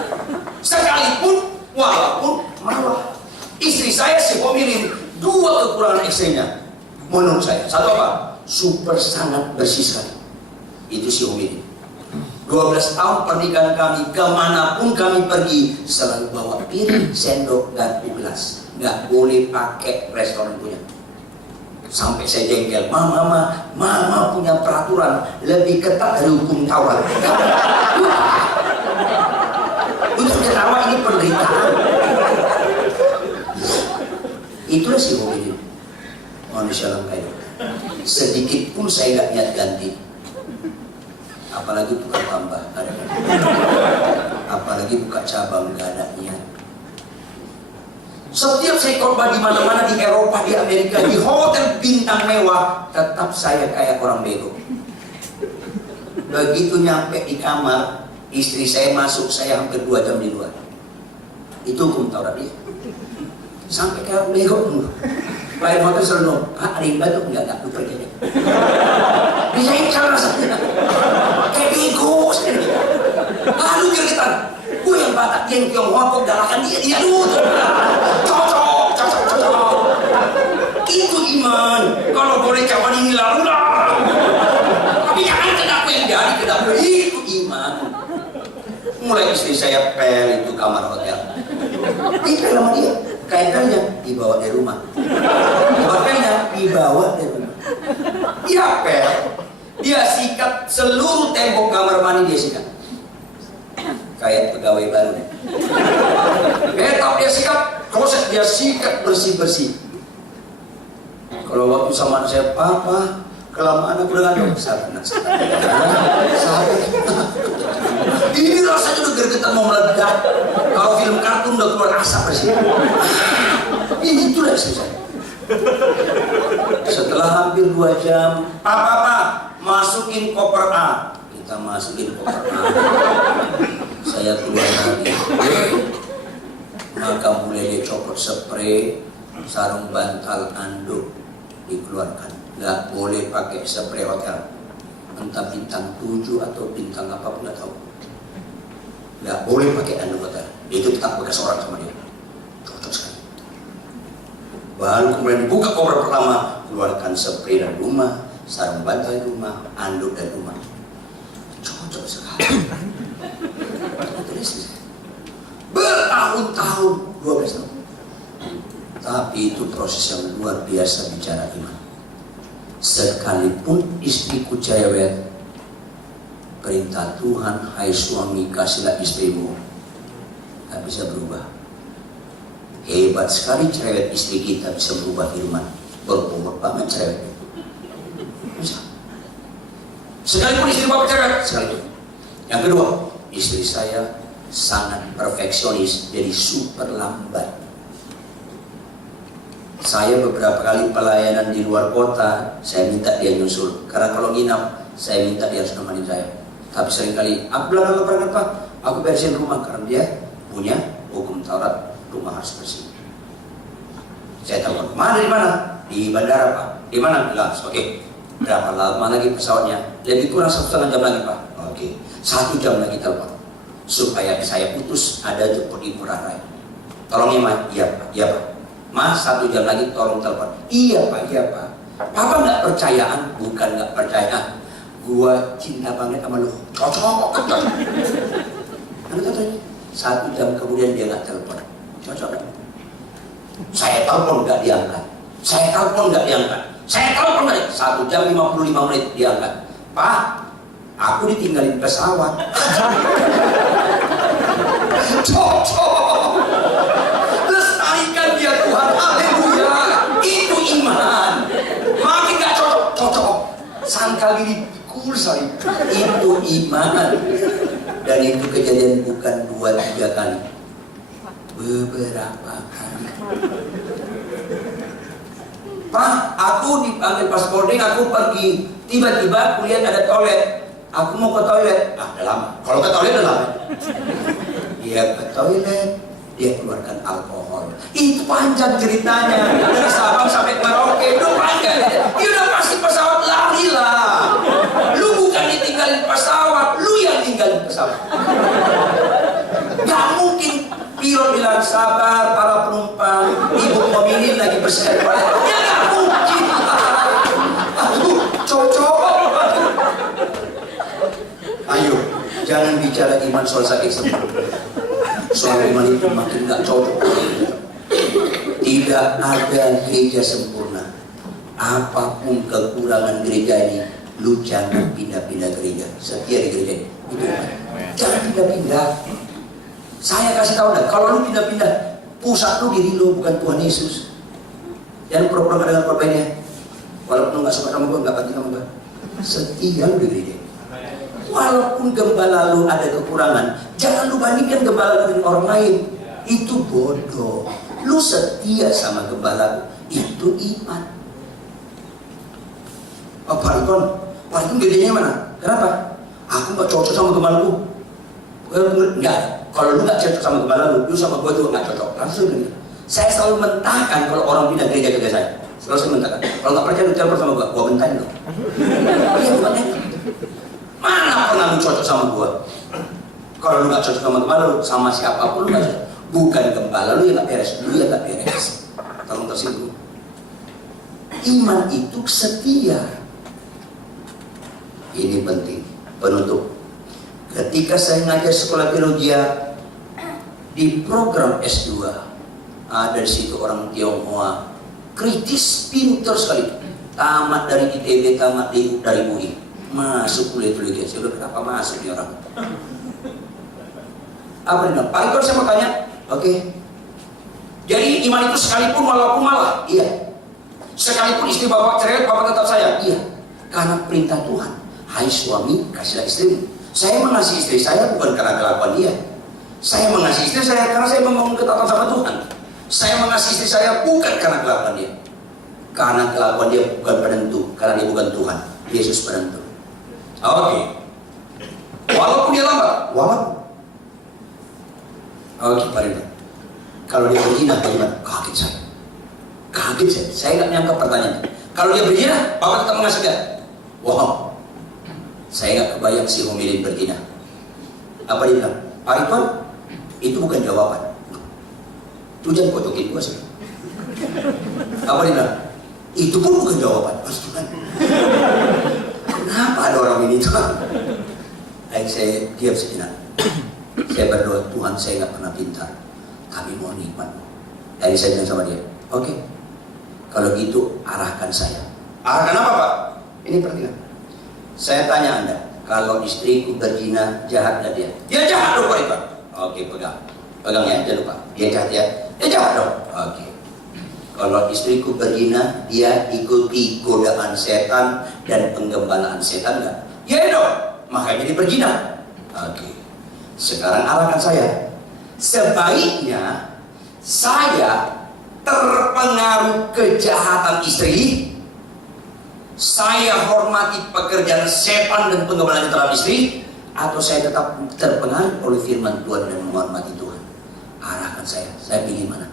Sekalipun, walaupun malah. Istri saya sih pemilih dua kekurangan istrinya. Menurut saya, satu apa? Super sangat bersih sekali. Itu si Umi. 12 tahun pernikahan kami, kemanapun kami pergi selalu bawa piring, sendok, dan gelas. Nggak boleh pakai restoran punya. Sampai saya jengkel, mama punya peraturan lebih ketat dari hukum Taurat. Untuk ketawa ini penderitaan. Itulah si Umi. Manusia lemah itu. Sedikit pun saya nggak niat ganti. Apalagi bukan tambah, ada. Apalagi buka cabang, nggak ada niat. Setiap saya korban di mana-mana, di Eropa, di Amerika, di hotel bintang mewah, tetap saya kayak orang bego. Begitu nyampe di kamar, istri saya masuk, saya hampir 2 jam di luar. Itu hukum Taurat dia. Sampai kayak orang bego dulu. Lain hotel selalu, ada yang bantu? Enggak, lu pergi aja. Bisa ikan rasanya. Kayak bego. Lalu gergetan. Gue yang Batak, dia yang Tionghoa, kok galakan dia dulu. Cocok. Itu iman. Kalau boleh cawan ini lalu-lalu. Tapi jangan kenapa yang jadi kenapa. Itu iman. Mulai istri saya pel itu kamar hotel. Itu sama dia. Kain-kainnya dibawa dari rumah. Hotelnya dibawa dari rumah. Iya pel. Dia sikat seluruh tembok kamar mandi, dia sikat. Kayak pegawai baru. Betap dia sikat, kloset dia sikat bersih-bersih. Kalau waktu sama anak saya, papa, kelamaan aku dengan sahabat. Ini rasanya udah gergetan mau meledak. Kalau film kartun udah keluar asap dari sini. Ini itulah saya. Setelah hampir 2 jam, Pak, masukin koper A. Kita masukin koper A. Saya keluar lagi. Maka mulai dia copot spray, sarung bantal, anduk dikeluarkan. Nggak boleh pakai spray hotel, entah bintang 7 atau bintang apapun nggak tahu. Nggak boleh pakai anduk hotel. Itu tak bekas orang sama dia. Cocok sekali. Baru kemudian buka koper pertama, keluarkan spray dari rumah, sarung bantal dari rumah, anduk dari rumah. Cocok sekali. Bertahun-tahun, 12 tahun. Tapi itu proses yang luar biasa bicara iman. Sekalipun istriku cerewet, perintah Tuhan, hai suami kasihlah istrimu, gak bisa berubah. Hebat sekali cerewet istri kita bisa berubah firman. Berbobot banget cerewet. Bisa. Sekalipun istri bapak cerewet, sekalipun. Yang kedua, istri saya sangat perfeksionis, jadi super lambat. Saya beberapa kali pelayanan di luar kota, saya minta dia nyusul. Karena kalau nginap, saya minta dia harus nemenin saya. Tapi seringkali, aku bilang apa perangkat Pak, aku bersihin rumah karena dia punya hukum Taurat, rumah harus bersih. Saya telepon, mana di mana? Di bandara Pak. Di mana? Bilang, oke. Berapa lama lagi pesawatnya? Lebih kurang 1,5 jam lagi Pak. Oke. 1 jam lagi telepon. Supaya saya putus, ada jemput di Murah Rai. Tolong ya Mas, iya Pak, iya Pak. Mas 1 jam lagi tolong telepon. Iya Pak, iya Pak. Papa nggak percayaan, bukan nggak percaya. Gua cinta banget sama lu. Cocok. Anda katanya 1 jam kemudian dia nggak telepon. Cocok. Saya telepon nggak diangkat. Saya telepon nggak diangkat. Saya telepon nggak. 1 jam 55 menit diangkat. Pak, aku ditinggalin pesawat. Cocok. Lestarikan dia Tuhan. Haleluya. Itu iman. Makin gak cocok. Sangkal diri pikul saya. Itu iman. Dan itu kejadian bukan 2-3 kali. Beberapa kali. Pak, aku dipanggil pas boarding, aku pergi. Tiba-tiba aku lihat ada toilet. Aku mau ke toilet. Ah, udah lama. Kalau ke toilet udah lama. Dia ke toilet, dia keluarkan alkohol. Itu panjang ceritanya. Dari Sabang sampai Merauke, itu panjang. Dia udah pasti pesawat, larilah. Lu bukan ditinggalin pesawat, lu yang tinggalin pesawat. Gak mungkin pilot bilang sabar para penumpang, ibu pemilik lagi bersihkan toilet. Ya gak mungkin. Aduh, cocok. Ayo, jangan bicara iman soal sakit sembuh. Soal iman itu makin gak cocok. Tidak ada gereja sempurna. Apapun kekurangan gereja ini, lu jangan pindah-pindah gereja. Setia di gereja ini. Itu jangan pindah-pindah. Saya kasih tahu dah, kalau lu pindah-pindah, pusat lu diri lu, bukan Tuhan Yesus. Jangan pura-pura dengan perbedaannya. Walaupun lu gak suka sama gue, gak penting sama gue. Setia lu di gereja. Walaupun gembala lu ada kekurangan, jangan lu bandingkan gembala lu dengan orang lain. Itu bodoh. Lu setia sama gembala lu, itu iman. Oh, Pak Ikon gedenya mana? Kenapa? Aku gak cocok sama gembala lu. Enggak, kalau lu gak cocok sama gembala lu sama gue juga gak cocok. Langsung gitu. Saya selalu mentahkan kalau orang pindah gereja ke saya. Selalu saya mentahkan. Kalau gak percaya lu telepon sama gue bentahin dong. Iya, bukan ya. Mana pernah lu cocok sama gua? Kalau lu gak cocok sama gembala lu, sama siapapun lu gak cocok. Bukan gembala lu yang gak beres, lu yang gak beres. Tolong tersinggung. Iman itu setia. Ini penting. Penutup. Ketika saya ngajar sekolah teologi di program S2, ada di situ orang Tionghoa, kritis, pintar sekali. Tamat dari ITB, tamat dari UI. masuk kuliah-kuliah. Saya udah kenapa masuk nih orang? Apa dia bilang? Pak Ridwan, saya mau tanya. Oke. Jadi iman itu sekalipun walaupun malah, iya. Sekalipun istri bapak cerai, bapak tetap sayang, iya. Karena perintah Tuhan. Hai suami, kasihlah istri. Saya mengasihi istri saya bukan karena kelakuan dia. Saya mengasihi istri saya karena saya membangun ketatan sama Tuhan. Saya mengasihi istri saya bukan karena kelakuan dia. Karena kelakuan dia bukan penentu, karena dia bukan Tuhan. Yesus penentu. Oke. Walaupun dia lambat, walaupun. Oke, Pak Ridwan. Kalau dia berzina, bagaimana? Kaget saya. Kaget saya. Saya nggak nyangka pertanyaan. Kalau dia berzina, bapak tetap mengasihi dia. Wow. Saya nggak kebayang si homilin berzina. Apa dia bilang? Pak Ridwan, itu bukan jawaban. Lu jangan kocokin gua sih. Apa dia bilang? Itu pun bukan jawaban. Mas Tuhan, kenapa ada orang ini tuh? Baik, saya diam sejenak. Saya berdoa, Tuhan, saya nggak pernah pintar, tapi mau nikmat. Jadi saya bilang sama dia, oke, kalau gitu arahkan saya. Arahkan apa, Pak? Ini perhatikan. Saya tanya Anda, kalau istriku berzina, jahat nggak dia? Dia jahat dong, Pak Ridwan. Oke, pegang. Pegang ya, jangan lupa. Dia jahat ya? Dia jahat dong. Oke. Kalau istriku berzina, dia ikuti godaan setan dan penggembalaan setan nggak? Ya dong. Makanya dia berzina. Oke. Sekarang arahkan saya. Sebaiknya saya terpengaruh kejahatan istri, saya hormati pekerjaan setan dan penggembalaan terhadap istri, atau saya tetap terpengaruh oleh firman Tuhan dan menghormati Tuhan? Arahkan saya pilih mana?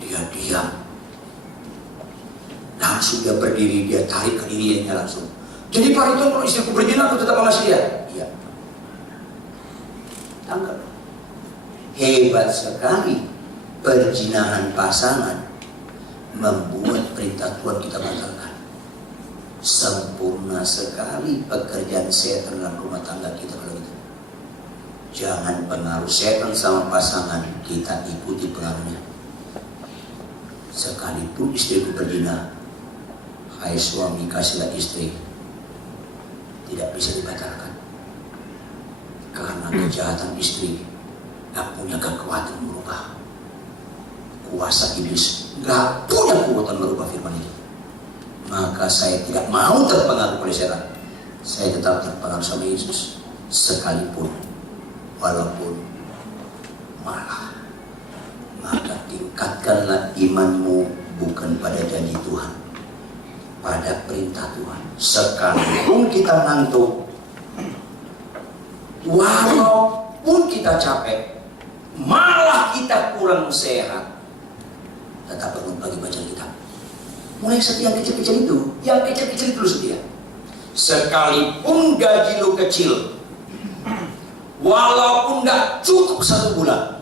Dia diam. Langsung dia berdiri, dia tarik ke dirinya langsung. Jadi Pak Ridwan, kalau istriku berzina, aku tetap mengasihi dia? Iya. Tangkap. Hebat sekali perzinahan pasangan membuat perintah Tuhan kita batalkan. Sempurna sekali pekerjaan setan dalam rumah tangga kita kalau gitu. Jangan pengaruh setan sama pasangan, kita ikuti pengaruhnya. Sekalipun istriku berzina, hai suami, kasihlah istri, tidak bisa dibatalkan. Karena kejahatan istri gak punya kekuatan merubah. Kuasa iblis gak punya kekuatan merubah firman itu. Maka saya tidak mau terpengaruh oleh setan. Saya tetap terpengaruh sama Yesus, sekalipun walaupun malah. Maka tingkatkanlah imanmu bukan pada janji Tuhan, pada perintah Tuhan. Sekalipun kita ngantuk, walaupun kita capek, malah kita kurang sehat, tetap bangun pagi baca kitab. Mulai setia yang kecil-kecil itu, yang kecil-kecil itu setia. Sekalipun gaji lu kecil, walaupun gak cukup 1 bulan,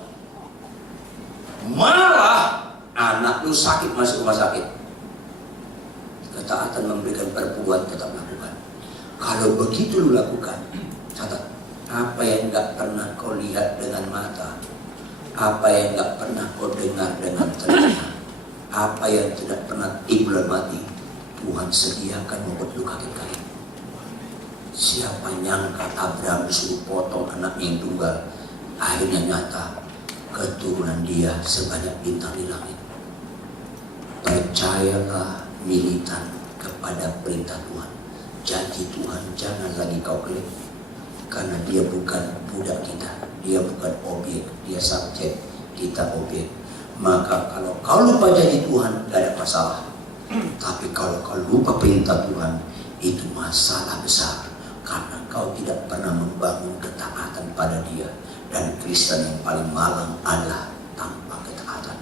malah anak lu sakit masuk rumah sakit, ketaatan memberikan perpuluhan tetap lakukan. Kalau begitu lu lakukan, catat, apa yang gak pernah kau lihat dengan mata, apa yang gak pernah kau dengar dengan telinga, apa yang tidak pernah timbul mati, Tuhan sediakan membuat lu kaget-kaget. Siapa nyangka Abraham disuruh potong anaknya yang tunggal, akhirnya nyata keturunan dia sebanyak bintang di langit. Percayalah militan kepada perintah Tuhan, janji Tuhan jangan lagi kau klik. Karena dia bukan budak kita, dia bukan objek, dia subjek, kita objek. Maka kalau kau lupa janji Tuhan, tidak ada masalah. Tapi kalau kau lupa perintah Tuhan, itu masalah besar. Karena kau tidak pernah membangun ketaatan pada dia. Dan Kristen yang paling malang adalah tanpa ketaatan.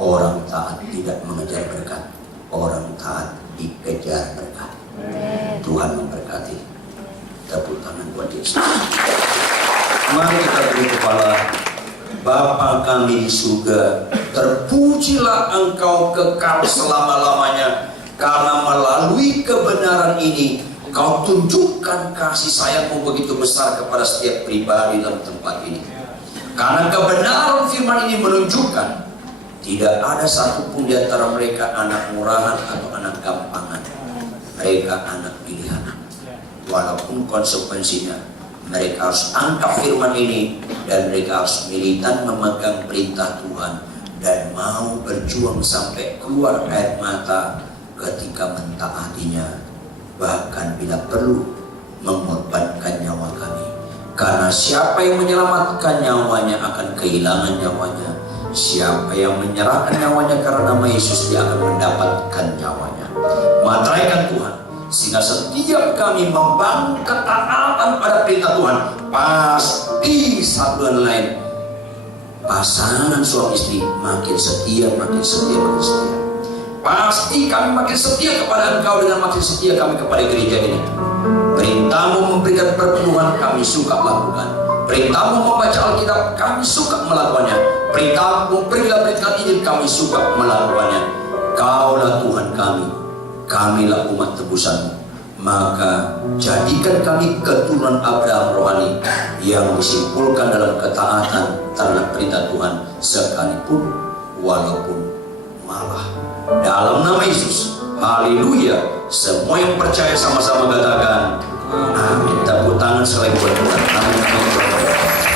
Orang taat tidak mengejar berkat, orang taat dikejar berkat. Tuhan memberkati. Tepuk tangan buat Yesus. Mari kita beri kepala. Bapa kami di surga, terpujilah Engkau kekal selama-lamanya, karena melalui kebenaran ini Kau tunjukkan kasih sayang-Mu begitu besar kepada setiap pribadi dalam tempat ini. Karena kebenaran firman ini menunjukkan tidak ada satupun di antara mereka anak murahan atau anak gampangan. mereka anak pilihan. Walaupun konsekuensinya mereka harus angkat firman ini, dan mereka harus militan memegang perintah Tuhan dan mau berjuang sampai keluar air mata ketika mentaatinya, bahkan bila perlu mengorbankan nyawa kami. Karena siapa yang menyelamatkan nyawanya akan kehilangan nyawanya. Siapa yang menyerahkan nyawanya karena nama Yesus, dia akan mendapatkan nyawanya. Materaikan Tuhan, sehingga setiap kami membangun ketaatan pada perintah Tuhan, pasti satu dan lain pasangan suami istri makin setia, makin setia, makin setia. Pasti kami makin setia kepada Engkau dengan makin setia kami kepada gereja ini. Perintahmu memberikan perpuluhan, kami suka lakukan. Perintahmu membaca Alkitab, kami suka melakukannya. Perintahmu berilah berita Injil, kami suka melakukannya. Kaulah Tuhan kami, kamilah umat tebusan. Maka jadikan kami keturunan Abraham rohani yang disimpulkan dalam ketaatan terhadap perintah Tuhan, sekalipun walaupun malah. Dalam nama Yesus, haleluya. Semua yang percaya sama-sama katakan amin. Tepuk tangan sekali buat Tuhan. Amin.